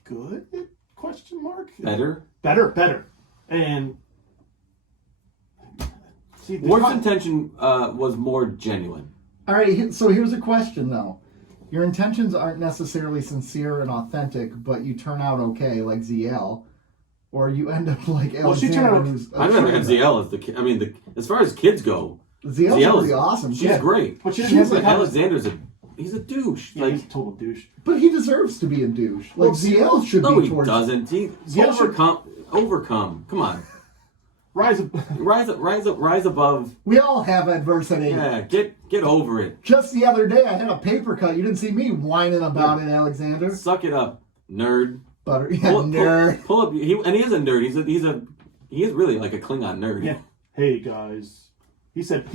good? Question mark? better. Better. And see, Worf's intention was more genuine. all right, so here's a question though. Your intentions aren't necessarily sincere and authentic, but you turn out okay, like ZL, or you end up like Well, she turned Alexander, out- who's I'd rather have ZL as the kid. I mean, as far as kids go, ZL's ZL pretty is awesome. She's Yeah. great. But she doesn't have But the kind of- Alexander's he's a douche. Yeah, Like, he's a total douche. But he deserves to be a douche. Like, Well, ZL should no, be he towards. doesn't. He ZL should- overcome. Come on, Rise up. rise above. We all have adversity. Yeah, get over it. Just the other day, I had a paper cut. You didn't see me whining about it, Alexander. Suck it up, nerd. Butter, yeah, nerd. Pull up. He is a nerd. He is really like a Klingon nerd. Yeah. Hey guys. He said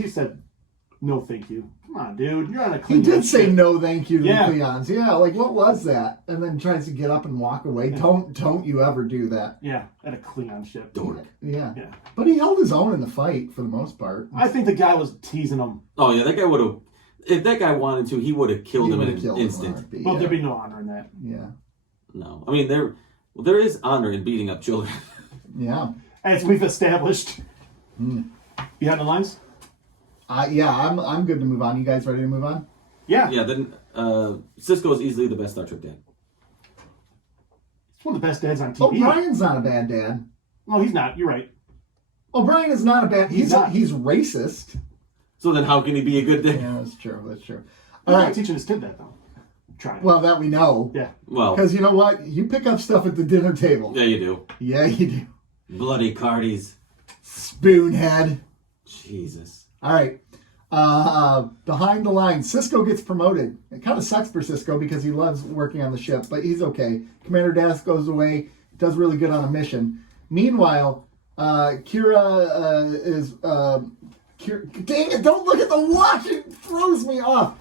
No, thank you. Come on, dude. You're on a He Klingon did say ship. no thank you to Yeah. the Klingons. Yeah, like what was that? And then tries to get up and walk away. Yeah. Don't you ever do that. Yeah, at a Klingon ship. Dork. Yeah. Yeah. But he held his own in the fight for the most part. I think the guy was teasing him. Oh yeah, that guy would have. If that guy wanted to, he would have killed him in would've an killed him in a instant. heartbeat, Well, yeah. there'd be no honor in that. Yeah. No, I mean there is honor in beating up children. Yeah. As we've established. Behind the lines? Yeah, I'm good to move on. You guys ready to move on? Yeah. Yeah, then Cisco is easily the best Star Trek dad. He's one of the best dads on TV. O'Brien's not a bad dad. No, he's not. You're right. O'Brien is not a bad. He's not. He's racist. So then how can he be a good dad? Yeah, that's true. That's true. He's All not right. teaching his kid that, though. Trying. Well, that we know. Yeah. Well, Because you know what? You pick up stuff at the dinner table. yeah, you do. Yeah, you do. Bloody Cardies. Spoonhead. Jesus. All right. Behind the line, Cisco gets promoted. It kind of sucks for Cisco because he loves working on the ship, but he's okay. Commander Das goes away, does really good on a mission. Meanwhile, Kira is... dang it, don't look at the watch! It throws me off.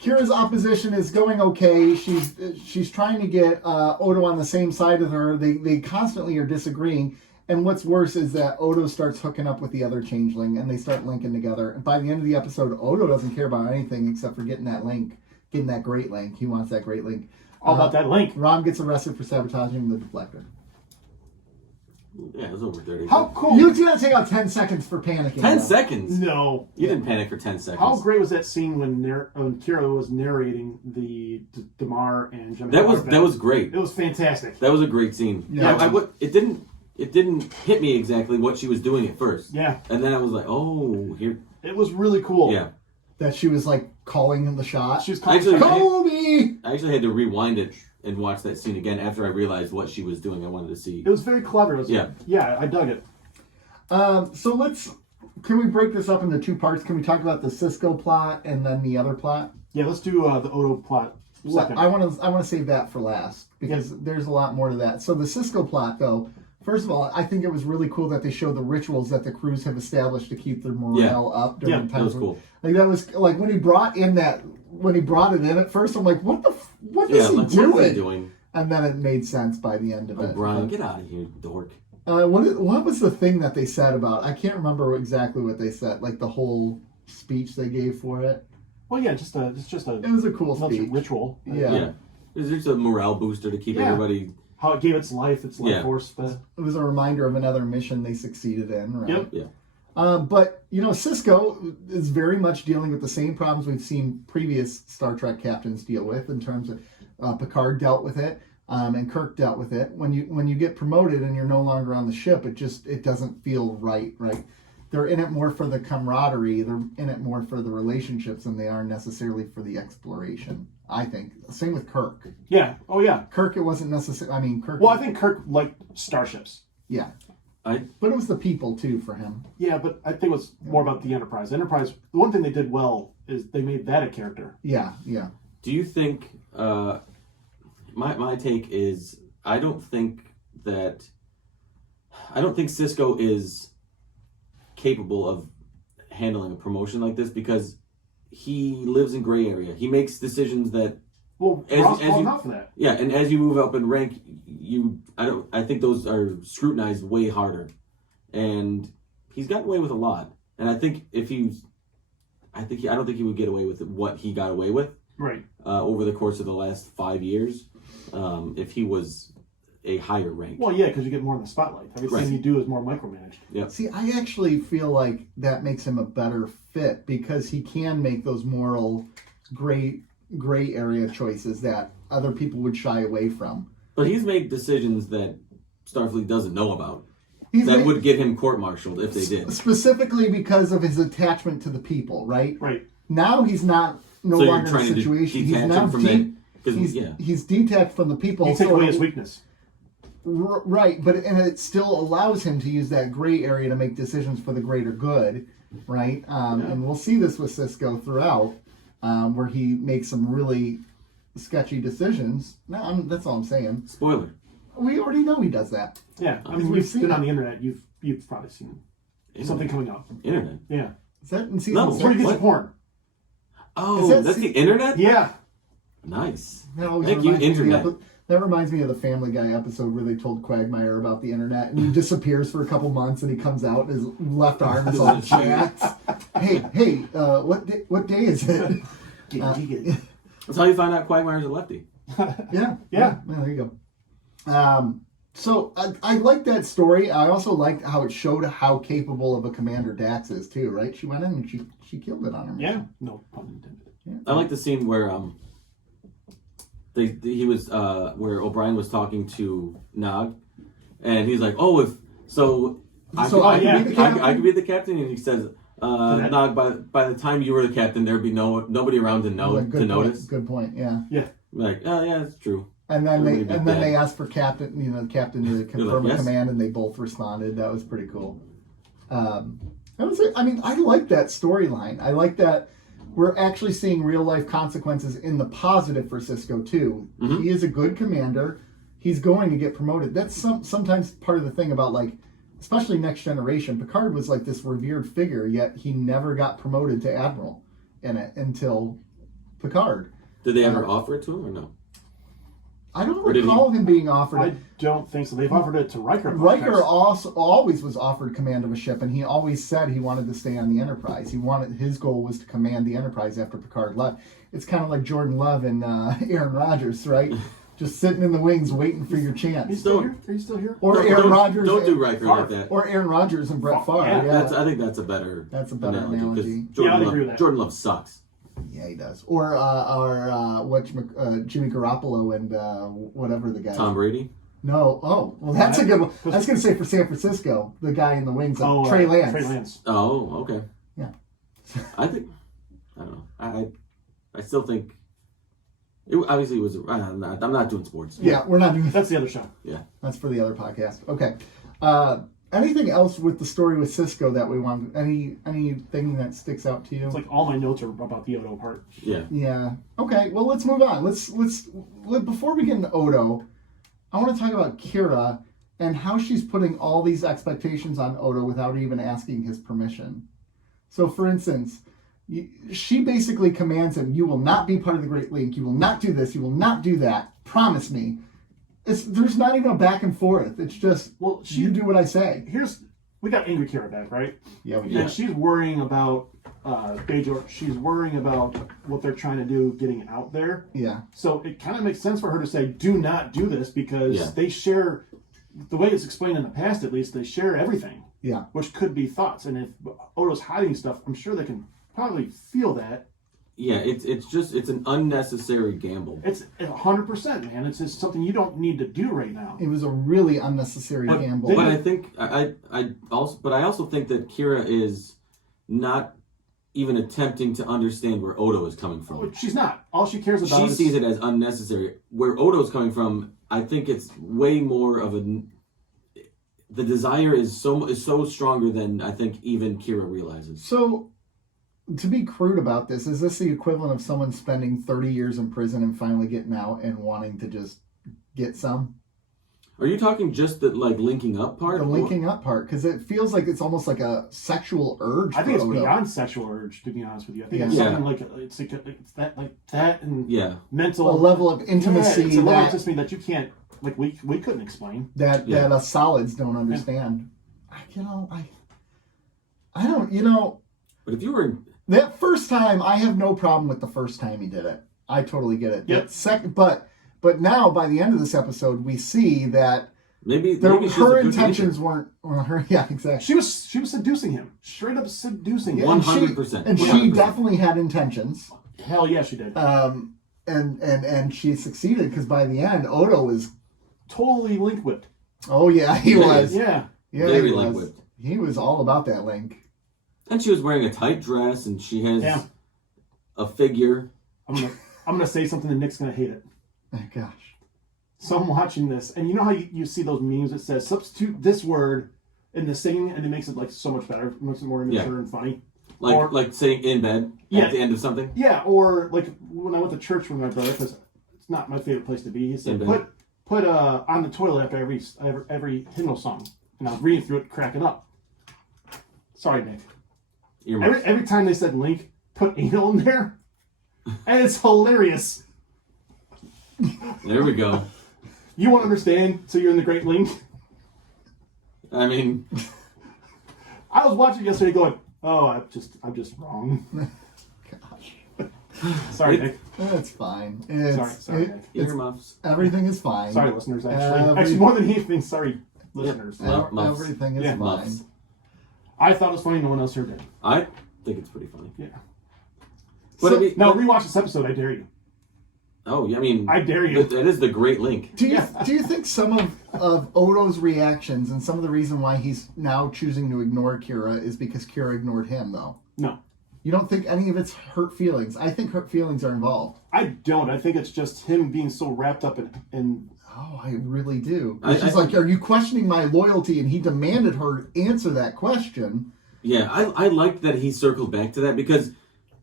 Kira's opposition is going okay. She's trying to get Odo on the same side of her. They constantly are disagreeing. And what's worse is that Odo starts hooking up with the other changeling, and they start linking together. And by the end of the episode, Odo doesn't care about anything except for getting that link, getting that great link. He wants that great link. All about that link. Rom gets arrested for sabotaging the deflector. Yeah, it was over 30. How cool. You do not take out 10 seconds for panicking. 10 though. seconds? No. You didn't panic for 10 seconds. How great was that scene when Kira was narrating the Damar and Gemini? That was great. It was fantastic. That was a great scene. Yeah. It didn't hit me exactly what she was doing at first. Yeah. And then I was like, oh, here. It was really cool. Yeah. That she was like calling him the shot. She was calling Actually, Kobe! I actually had to rewind it and watch that scene again after I realized what she was doing. I wanted to see. It was very clever. It was, yeah, I dug it. So can we break this up into two parts? Can we talk about the Cisco plot and then the other plot? Yeah, let's do the Odo plot second. I want to save that for last because there's a lot more to that. So the Cisco plot, though, first of all, I think it was really cool that they show the rituals that the crews have established to keep their morale up during times. That was cool. Like that was like when he brought it in at first, I'm like, what is he doing? What is he doing? And then it made sense by the end of it. Brian, get out of here, dork. What was the thing that they said about? I can't remember exactly what they said. Like the whole speech they gave for it. Well, yeah, it's just a It was a cool speech. ritual. Yeah. Yeah. It was just a morale booster to keep everybody. How it gave its life force. It was a reminder of another mission they succeeded in, right? Yep. Yeah. But, Cisco is very much dealing with the same problems we've seen previous Star Trek captains deal with in terms of Picard dealt with it, and Kirk dealt with it. When you get promoted and you're no longer on the ship, it doesn't feel right? They're in it more for the camaraderie, they're in it more for the relationships than they are necessarily for the exploration, I think. Same with Kirk. Yeah. Oh, yeah. Kirk, it wasn't necessarily, Kirk... Well, I think Kirk liked starships. Yeah. I But it was the people, too, for him. Yeah, but I think it was more about the Enterprise. Enterprise, the one thing they did well is they made that a character. Yeah. Do you think? My take is I don't think Cisco is capable of handling a promotion like this because he lives in gray area. He makes decisions that. Well, Ross called him out for that. Yeah, and as you move up in rank, I think those are scrutinized way harder, and he's gotten away with a lot. And I think I don't think he would get away with what he got away with. Right. Over the course of the last 5 years, if he was a higher rank. Well, yeah, because you get more in the spotlight. Everything you do is more micromanaged. Yeah. See, I actually feel like that makes him a better fit because he can make those moral gray area choices that other people would shy away from. But he's made decisions that Starfleet doesn't know about. Would get him court-martialed if they did. Specifically because of his attachment to the people, right? Right. Now he's no longer in a situation. He's now he's detached from the people. You take away his weakness. Right, but it still allows him to use that gray area to make decisions for the greater good, right? And we'll see this with Cisco throughout, where he makes some really sketchy decisions. No, that's all I'm saying. Spoiler. We already know he does that. Yeah, I mean, you've been on the internet. You've probably seen something coming up. Internet. Yeah. Is that in season No, It's where he six? gets the porn. Oh, Is that that's the internet? Yeah. Nice. That always Thank you, reminds me of the internet. that reminds me of the Family Guy episode where they told Quagmire about the internet, and he disappears for a couple months, and he comes out, and his left arm is all jacked. Hey, what day is it? That's how you find out Quagmire's a lefty. Yeah. Yeah. Well, there you go. So I like that story. I also liked how it showed how capable of a commander Dax is too, right? She went in and she killed it on her. Yeah. No pun intended. I like the scene where he was where O'Brien was talking to Nog, and he's like, "Oh, I could be the captain," and he says, "Nog, by the time you were the captain, there'd be nobody around to notice." Good point. Yeah. Yeah. Like, oh yeah, it's true. And then Everybody they asked for captain, the captain to confirm like, a yes. command, and they both responded. That was pretty cool. I like that storyline. I like that we're actually seeing real life consequences in the positive for Sisko too. Mm-hmm. He is a good commander. He's going to get promoted. That's sometimes part of the thing about, like, especially Next Generation. Picard was like this revered figure, yet he never got promoted to admiral in it until Picard. Did they ever offer it to him or no? I don't Or did recall him being offered. I don't think so. They've offered it to Riker. Riker also always was offered command of a ship, and he always said he wanted to stay on the Enterprise. His goal was to command the Enterprise after Picard left. It's kind of like Jordan Love and Aaron Rodgers, right? Just sitting in the wings waiting for your Are you chance. still here? Are you still here? Or Aaron Rodgers. Don't do Riker like that. Or Aaron Rodgers and Brett Favre. Yeah, I think that's a better. That's a better analogy. analogy. 'Cause Yeah, I'd agree with that. Jordan Love sucks. Yeah, he does. Or Jimmy Garoppolo and whatever the guy. Tom Brady. No. Oh, well, that's a good one. I was going to say for San Francisco, the guy in the wings, Trey Lance. Trey Lance. Oh, okay. Yeah. I don't know. I still think. It obviously was. I'm not doing sports. Yeah, we're not doing That's the other show. Yeah. That's for the other podcast. Okay. Anything else with the story with Sisko that we want? Anything that sticks out to you? It's like all my notes are about the Odo part. Yeah. Yeah. Okay. Well, let's move on. Let's before we get into Odo, I want to talk about Kira and how she's putting all these expectations on Odo without even asking his permission. So, for instance, she basically commands him, "You will not be part of the Great Link. You will not do this. You will not do that. Promise me." There's not even a back and forth. It's just, you do what I say. We got Angry Kira back, right? Yeah, we And did. she's worrying about Bajor. She's worrying about what they're trying to do getting out there. Yeah. So it kind of makes sense for her to say, do not do this, because they share, the way it's explained in the past at least, they share everything. Yeah. Which could be thoughts. And if Odo's hiding stuff, I'm sure they can probably feel that. Yeah, it's an unnecessary gamble. It's 100%, man. It's just something you don't need to do right now. It was a really unnecessary gamble. But I think I also think that Kira is not even attempting to understand where Odo is coming from. She's not. All she cares about She sees it as unnecessary. Where Odo's coming from, I think it's way more of a. The desire is so stronger than I think even Kira realizes. So, to be crude about this, is this the equivalent of someone spending 30 years in prison and finally getting out and wanting to just get some? Are you talking just the linking up part? The linking up part, because it feels like it's almost like a sexual urge. I think it's Odo. beyond sexual urge, to be honest with you. I think it's Yeah. something like it's that and mental a level of intimacy it's a level of intimacy that you can't we couldn't explain. That us solids don't understand. I don't. But if you were that first time, I have no problem with the first time he did it. I totally get it. Yep. That second, but now by the end of this episode, we see that maybe her intentions weren't. Exactly. She was seducing him, straight up seducing him. 100%. And she definitely had intentions. Hell yeah, she did. And she succeeded, because by the end, Odo was totally link whipped. Oh yeah, he was. Yeah. Very he link was. whipped. He was all about that link. And she was wearing a tight dress, and she has a figure. I'm gonna say something, and Nick's gonna hate it. Oh gosh. So I'm watching this, and you know how you see those memes that says substitute this word in the singing, and it makes it so much better, makes it more immature and funny. Like saying in bed at the end of something. Yeah, or like when I went to church with my brother, because it's not my favorite place to be. He said put on the toilet after every hymnal song, and I was reading through it, cracking up. Sorry, Nick. Earmuffs. Every time they said link, put anal in there, and it's hilarious. There we go. You won't understand, so you're in the Great Link. I mean, I was watching yesterday going, oh, I'm just wrong. Gosh. Sorry, Nick. That's fine. Sorry, Nick. earmuffs. Everything is fine. Sorry, listeners, actually, more than anything, sorry, listeners. Muffs. Everything is Yeah. fine. Muffs. I thought it was funny, no one else heard it. I think it's pretty funny. Yeah. But So- I mean, Now, rewatch this episode, I dare you. oh, yeah, I mean, I dare you. That is the Great Link. Do you think some of Odo's reactions and some of the reason why he's now choosing to ignore Kira is because Kira ignored him, though? No. You don't think any of it's hurt feelings? I think hurt feelings are involved. I don't. I think it's just him being so wrapped up in Oh, I really do. I- She's like, are you questioning my loyalty? And he demanded her answer that question. Yeah, I liked that he circled back to that because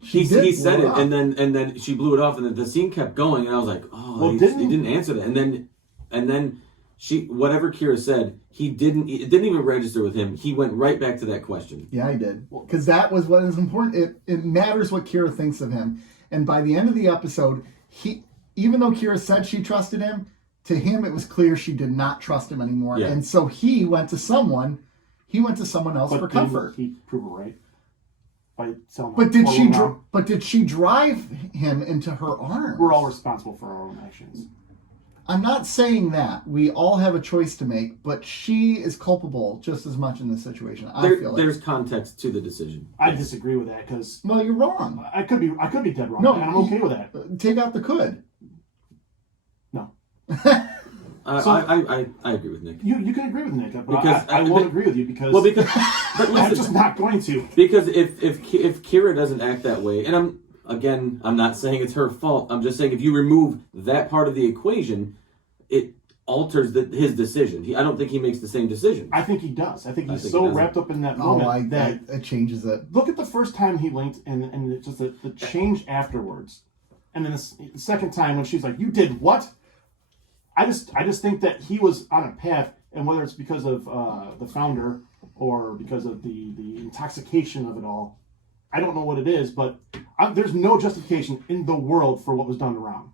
She he did said blow it up. and then she blew it off and then the scene kept going and I was like, oh, Well, he didn't- didn't answer that. And then she, whatever Kira said, it didn't even register with him. He went right back to that question. Yeah, I did. Because that was what is important. It matters what Kira thinks of him. And by the end of the episode, even though Kira said she trusted him, to him it was clear she did not trust him anymore. Yeah. And so he went to someone else for comfort. He proved it right by telling But him, did "Or she? we're wrong." But did she drive him into her arms? We're all responsible for our own actions. I'm not saying that. We all have a choice to make, but she is culpable just as much in this situation. I feel like. There's context to the decision. I disagree with that because Well, you're wrong. I could be dead wrong, No, and I'm okay with that. Take out the could. No, I agree with Nick. you can agree with Nick, but Because I won't agree with you because Well, because but I'm listen, just not going to. because if Kira doesn't act that way, and I'm not saying it's her fault. I'm just saying if you remove that part of the equation, it alters his decision. I don't think he makes the same decision. I think he does. I think he's think so he doesn't. wrapped up in that Oh, moment that it changes it. look at the first time he linked and it's just the change afterwards, and then the second time when she's like, "You did what?" I just think that he was on a path, and whether it's because of the founder or because of the intoxication of it all, I don't know what it is, but there's no justification in the world for what was done to Ram.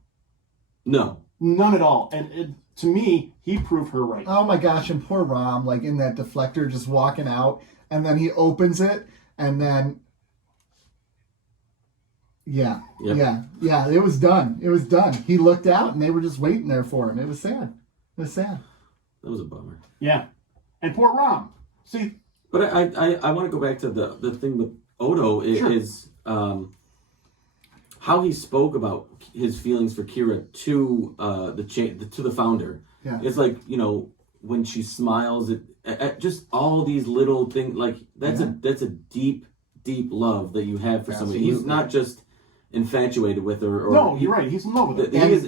No. None at all. And to me, he proved her right. Oh my gosh, and poor Rom, like in that deflector, just walking out, and then he opens it, and then, yeah, Yep. yeah, it was done. It was done. He looked out, and they were just waiting there for him. It was sad. It was sad. That was a bummer. Yeah. And poor Ram. See, But I want to go back to the thing with Odo is how he spoke about his feelings for Kira to the founder. Yeah. It's like, when she smiles at just all these little things, like that's a deep love that you have for somebody. He's not just infatuated with her. Or no, you're right. He's in love with He her. is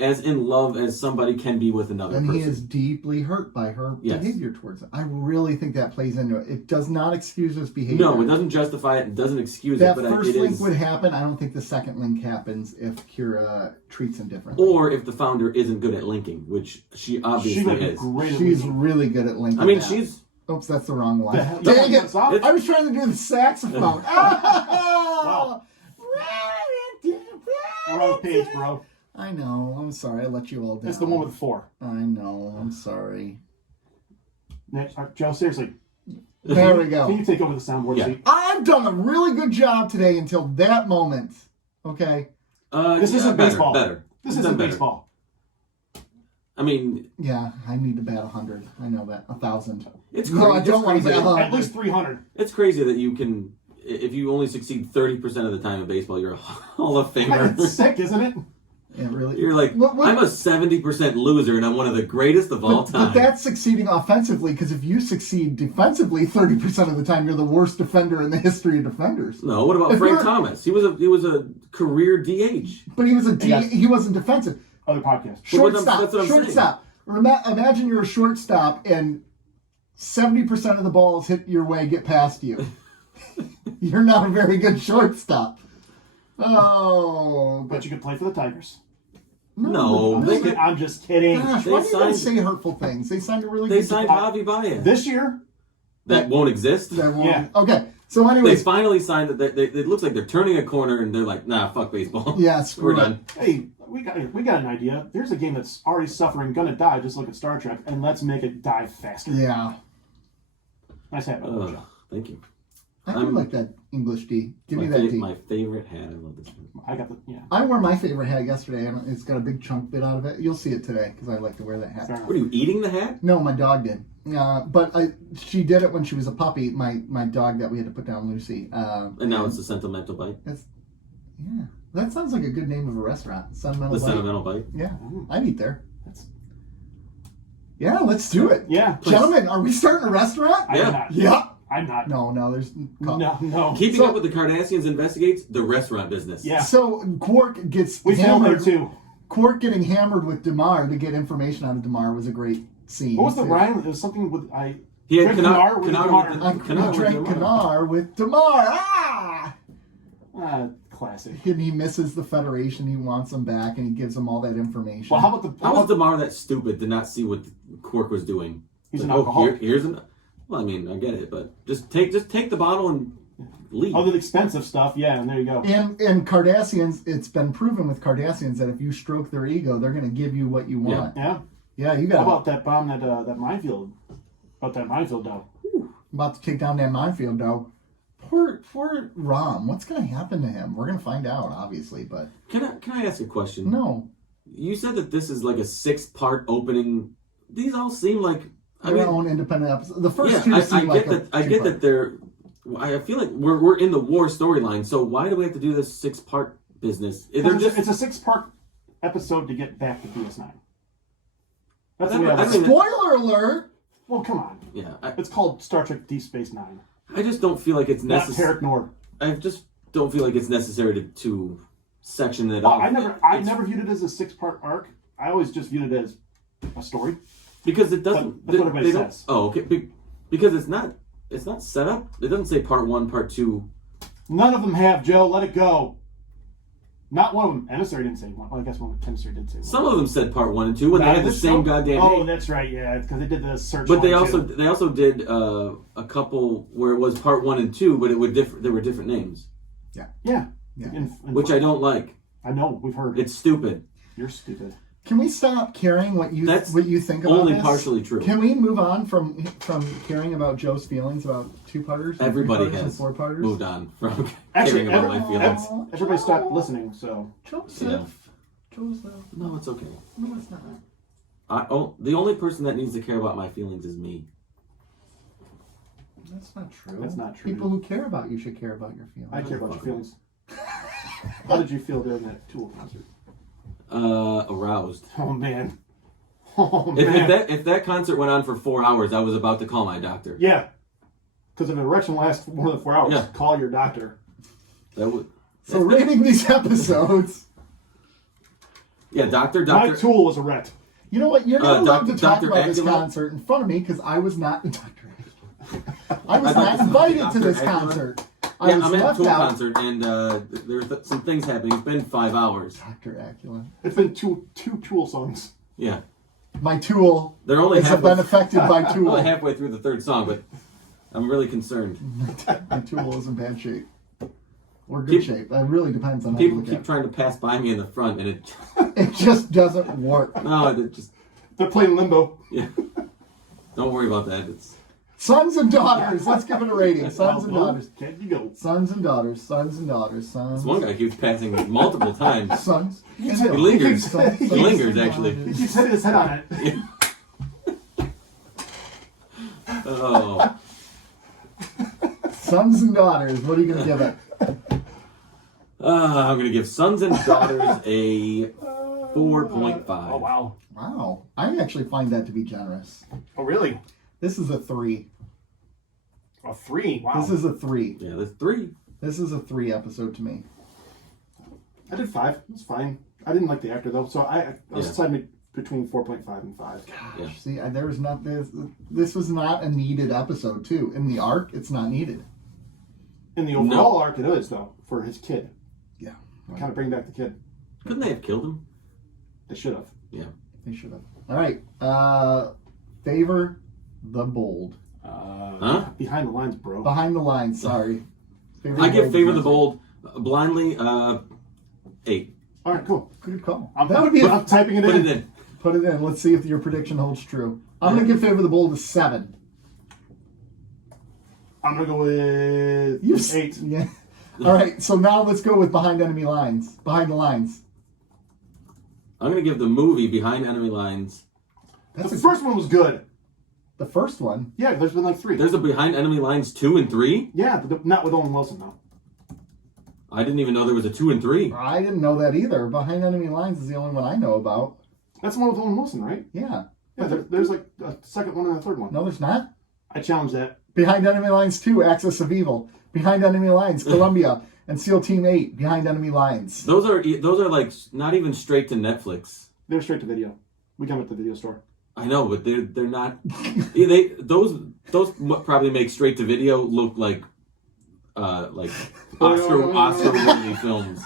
as in love as somebody can be with another And person. he is deeply hurt by her Yes. behavior towards it. I really think that plays into it. It does not excuse his behavior. No, it doesn't justify it. It doesn't excuse That it. But first it link is. would happen. I don't think the second link happens if Kira treats him differently. Or if the founder isn't good at linking, which she obviously She might be is. great at She's linking. really good at linking. I mean, that. she's. Oops, that's the wrong one. The hell- Dang no, it! it's off. I was trying to do the saxophone. Wow. Wrong page, bro. I know. I'm sorry. I let you all down. It's the one with 4. I know. I'm sorry. Nick, Joe, seriously, There we can go. you take over the soundboard? Yeah. Seat? I've done a really good job today until that moment. Okay. This isn't better, baseball. Better. This Done isn't better. baseball. I mean, Yeah, I need to bat 100. I know that. 1,000. it's No, I crazy. don't want to bat 100. At least 300. It's crazy that you can, if you only succeed 30% of the time in baseball, you're a Hall of Famer. It's sick, isn't it? It really. You're like, What- I'm a 70% loser and I'm one of the greatest of all time. But that's succeeding offensively, because if you succeed defensively 30% of the time, you're the worst defender in the history of defenders. No, what about If Frank you're- Thomas? He was a career DH. But he was Yes. he wasn't defensive. Other podcast. Shortstop. that's what I'm saying. Shortstop. Imagine you're a shortstop and 70% of the balls hit your way, get past you. You're not a very good shortstop. Oh, But you could play for the Tigers. No, they could. I'm just kidding. Gosh, They why do you gotta signed- say hurtful things? They signed a really They good signed Javi Baez. This year, That won't exist. That won't- Yeah. Okay, So They anyways, finally signed that. It looks like they're turning a corner, and they're like, "Nah, fuck baseball. yeah, We're screw it. done." Hey, we got an idea. There's a game that's already suffering, gonna die. Just look at Star Trek, and let's make it die faster. Yeah. Nice hat, by the way, Joe. Thank you. I do like that English D. Give me that D. My favorite hat. I love this one. I got the I wore my favorite hat yesterday, and it's got a big chunk bit out of it. You'll see it today because I like to wear that hat. What are you eating the hat? No, my dog did. But she did it when she was a puppy. My dog that we had to put down, Lucy. And now it's a sentimental bite. Yeah, that sounds like a good name of a restaurant. Sentimental The Bite. sentimental bite. Yeah, I'd eat there. Yeah, let's do it. Yeah, please. Gentlemen, are we starting a restaurant? I'm not. Yeah. I'm not. No, there's No. Keeping Up with the Cardassians investigates the restaurant business. Yeah. So Quark gets We filmed there hammered. too. Quark getting hammered with Damar to get information out of Damar was a great scene. What was the too. rhyme? It was something with He had Drink Canar with Damar. I drank Canar with Damar. Ah! Classic. And he misses the Federation. He wants them back, and he gives them all that information. Well, how about the? How was Damar that stupid to not see what Quark was doing? He's Like, an alcoholic. here's an. Well, I mean, I get it, but just take the bottle and leave. Other expensive stuff, yeah, and there you go. And Cardassians, it's been proven with Cardassians that if you stroke their ego, they're going to give you what you want. Yeah. Yeah, you How got about that bomb that minefield? About that minefield, though. about to take down that minefield, though. Poor Rom. What's going to happen to him? We're going to find out, obviously, but Can I ask a question? no. You said that this is like a 6-part opening. These all seem like Their own independent episodes. The first yeah, two I seem like get that. I get that they're. I feel like we're in the war storyline. So why do we have to do this 6-part business? They're just. It's a 6-part episode to get back to DS9. That's the I way I mean- Spoiler alert! Well, come on. Yeah, It's called Star Trek Deep Space Nine. I just don't feel like it's Not necessary. Tarek Nor. I just don't feel like it's necessary to section it Well, off. I never viewed it as a 6-part arc. I always just viewed it as a story. Because it doesn't. That's what everybody don't- says. Oh, okay. Because it's not set up. It doesn't say part 1, part 2. None of them have, Joe. Let it go. Not one of them. Emissary didn't say one. Well, I guess one Emissary did say one. Some of them said part 1 and 2 when they Not had the this same show? goddamn Oh, name. that's right. Yeah, because they did the search. But they one, also too. did a couple where it was part 1 and 2, but it would there were different names, Yeah. Yeah. which I don't like. I know. We've heard. It's stupid. You're stupid. Can we stop caring what you That's think about only this? partially true. Can we move on from caring about Joe's feelings about 2-parters? and Everybody 3-parters has and 4-parters? moved on from Actually, caring about my feelings. Everybody stopped listening. So Joseph. Joseph. No, it's okay. No, it's not. The only person that needs to care about my feelings is me. That's not true. That's not true. People who care about you should care about your feelings. I care about your feelings. How did you feel during that Tool concert? Aroused. Oh man. Oh man. If that concert went on for 4 hours, I was about to call my doctor. Yeah. Because if an erection lasts more than 4 hours, Yeah. call your doctor. That would. So rating these episodes. Yeah, doctor. My tool was a ret. You know what? You're not allowed to talk Dr. about this Acula? concert in front of me because I was not Dr. I was I'd like not to invited talk to to this Dr. Acula. concert. Yeah, I was I'm at a left Tool out. concert, and there's some things happening. It's been 5 hours. Dr. Acula. It's been two Tool songs. Yeah. My tool They're only has been affected by Tool. only halfway through the 3rd song, but I'm really concerned. My Tool is in bad shape. Or good shape. It really depends on how you People look keep at trying to pass by me in the front, and it it. It just doesn't work. no, it just They're playing Limbo. yeah. Don't worry about that. It's Sons and daughters. Let's give it a rating. Sons and daughters. Can you go? Sons and daughters. Sons and daughters. Sons. this one guy keeps passing multiple times. Sons. He and keeps- daughters. He lingers. Sons He and lingers, actually. He daughters. keeps hitting his head on it. Oh, Sons and daughters. What are you going to give it? I'm gonna give Sons and Daughters a 4.5. Oh wow. Wow. I actually find that to be generous. Oh really? This is a 3. A 3. Wow. This is a 3. Yeah, there's 3. This is a 3 episode to me. I did 5. It was fine. I didn't like the actor though, so I was Yeah. deciding between 4.5 and 5. Yeah. See, there was not this. This was not a needed episode too. In the arc, it's not needed. In the overall arc, it is though for his kid. Yeah. Kind of bring back the kid. Couldn't they have killed him? They should have. Yeah. They should have. All right. Favor the bold. Behind the lines, bro. Behind the lines, sorry. I give Favor the Bold blindly 8. All right, cool. Good call. I'm typing it Put in. it in. Put it in. Let's see if your prediction holds true. I'm going to give Favor the Bold a 7. I'm going to go with 8. Yeah. All right, so now let's go with Behind Enemy Lines. Behind the Lines. I'm going to give the movie Behind Enemy Lines. The first one was good. The first one? Yeah, there's been like 3. There's a Behind Enemy Lines 2 and 3? Yeah, but not with Owen Wilson, though. I didn't even know there was a 2 and 3. I didn't know that either. Behind Enemy Lines is the only one I know about. That's the one with Owen Wilson, right? Yeah. Yeah, there's like a second one and a third one. No, there's not. I challenge that. Behind Enemy Lines 2, Axis of Evil. Behind Enemy Lines, Columbia. And SEAL Team 8, Behind Enemy Lines. Those are like not even straight to Netflix. They're straight to video. We got them at the video store. I know, but they're not. Those probably make straight to video look like Oscar worthy films.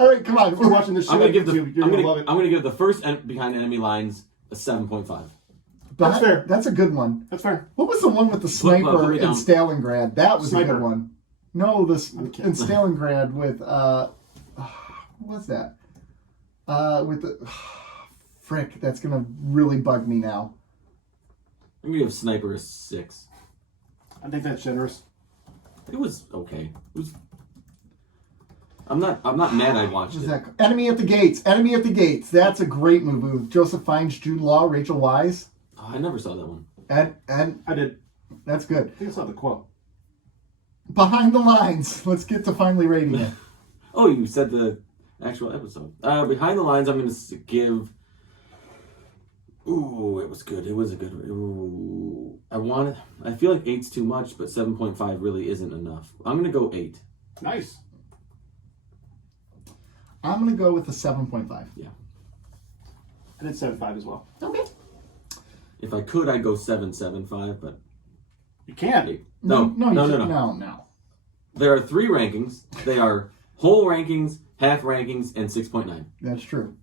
All right, come on. We're watching this show. I'm gonna give love it. I'm gonna give the first Behind Enemy Lines a 7.5. That's fair. That's a good one. That's fair. What was the one with the sniper in Stalingrad? That was a good one. No, in Stalingrad with what was that? With the frick, that's gonna really bug me now. I'm gonna give Sniper a 6. I think that's generous. It was okay. I'm not mad I watched it. Enemy at the Gates. Enemy at the Gates. That's a great movie with Joseph Fiennes, Jude Law, Rachel Weisz. Oh, I never saw that one. And I did. That's good. I think I saw the quote. Behind the Lines. Let's get to finally rating it. Oh, you said the actual episode. Behind the Lines, I'm going to give... Ooh, it was good. It was a good... Ooh. I feel like 8's too much, but 7.5 really isn't enough. I'm going to go 8. Nice. I'm going to go with a 7.5. Yeah. I did 7.5 as well. Okay. If I could, I'd go 7.75, but... You can't. No. There are 3 rankings. They are whole rankings, half rankings, and 6.9. That's true.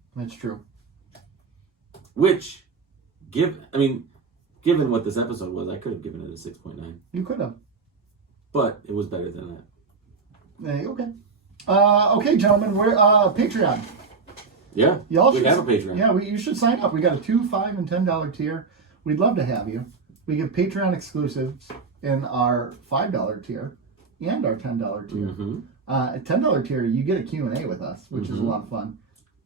Which, given what this episode was, I could have given it a 6.9. You could have. But it was better than that. Okay. Okay, gentlemen, we're Patreon. Yeah, we have a Patreon. Yeah, you should sign up. We got a $2, $5, and $10 tier. We'd love to have you. We give Patreon exclusives in our $5 tier and our $10 tier. Mm-hmm. At $10 tier, you get a Q&A with us, which is a lot of fun.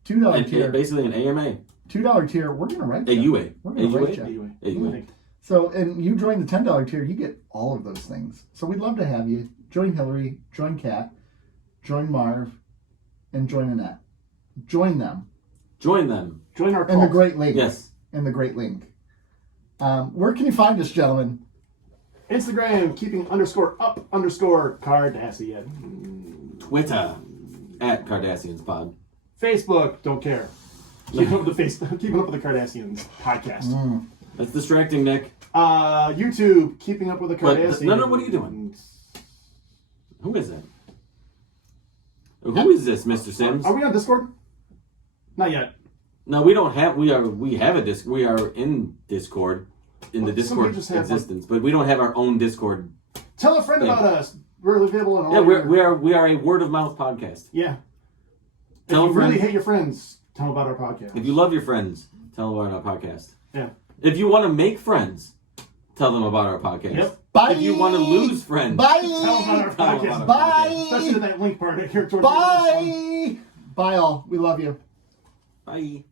$2 tier, basically an AMA. $2 tier, we're gonna write you. We're gonna write you. AUA. So, and you join the $10 tier, you get all of those things. So we'd love to have you. Join Hillary, join Kat, join Marv, and join Annette. Join them. Join our cult. And the Great Link. Yes. And the Great Link. Where can you find us, gentlemen? Instagram, keeping_up_Cardassian. Twitter, @CardassiansPod. Facebook, don't care. Keeping up with the Cardassians podcast. That's distracting, Nick. YouTube, Keeping Up with the Cardassians. No, what are you doing? Who is that? Who is this, Mr. Sims? Are we on Discord? Not yet. No, we don't have. We have a Discord. We are in Discord, the Discord existence, but we don't have our own Discord. Tell a friend about us. We're available on all. Yeah, we are a word of mouth podcast. Yeah. Tell if you a friend. really hate your friends, tell them about our podcast. If you love your friends, tell them about our podcast. Yeah. If you want to make friends, tell them about our podcast. Yep. Bye. If you want to lose friends, bye. Tell them about our podcast. Bye. Especially that link part here towards Bye. Bye all. We love you. Bye.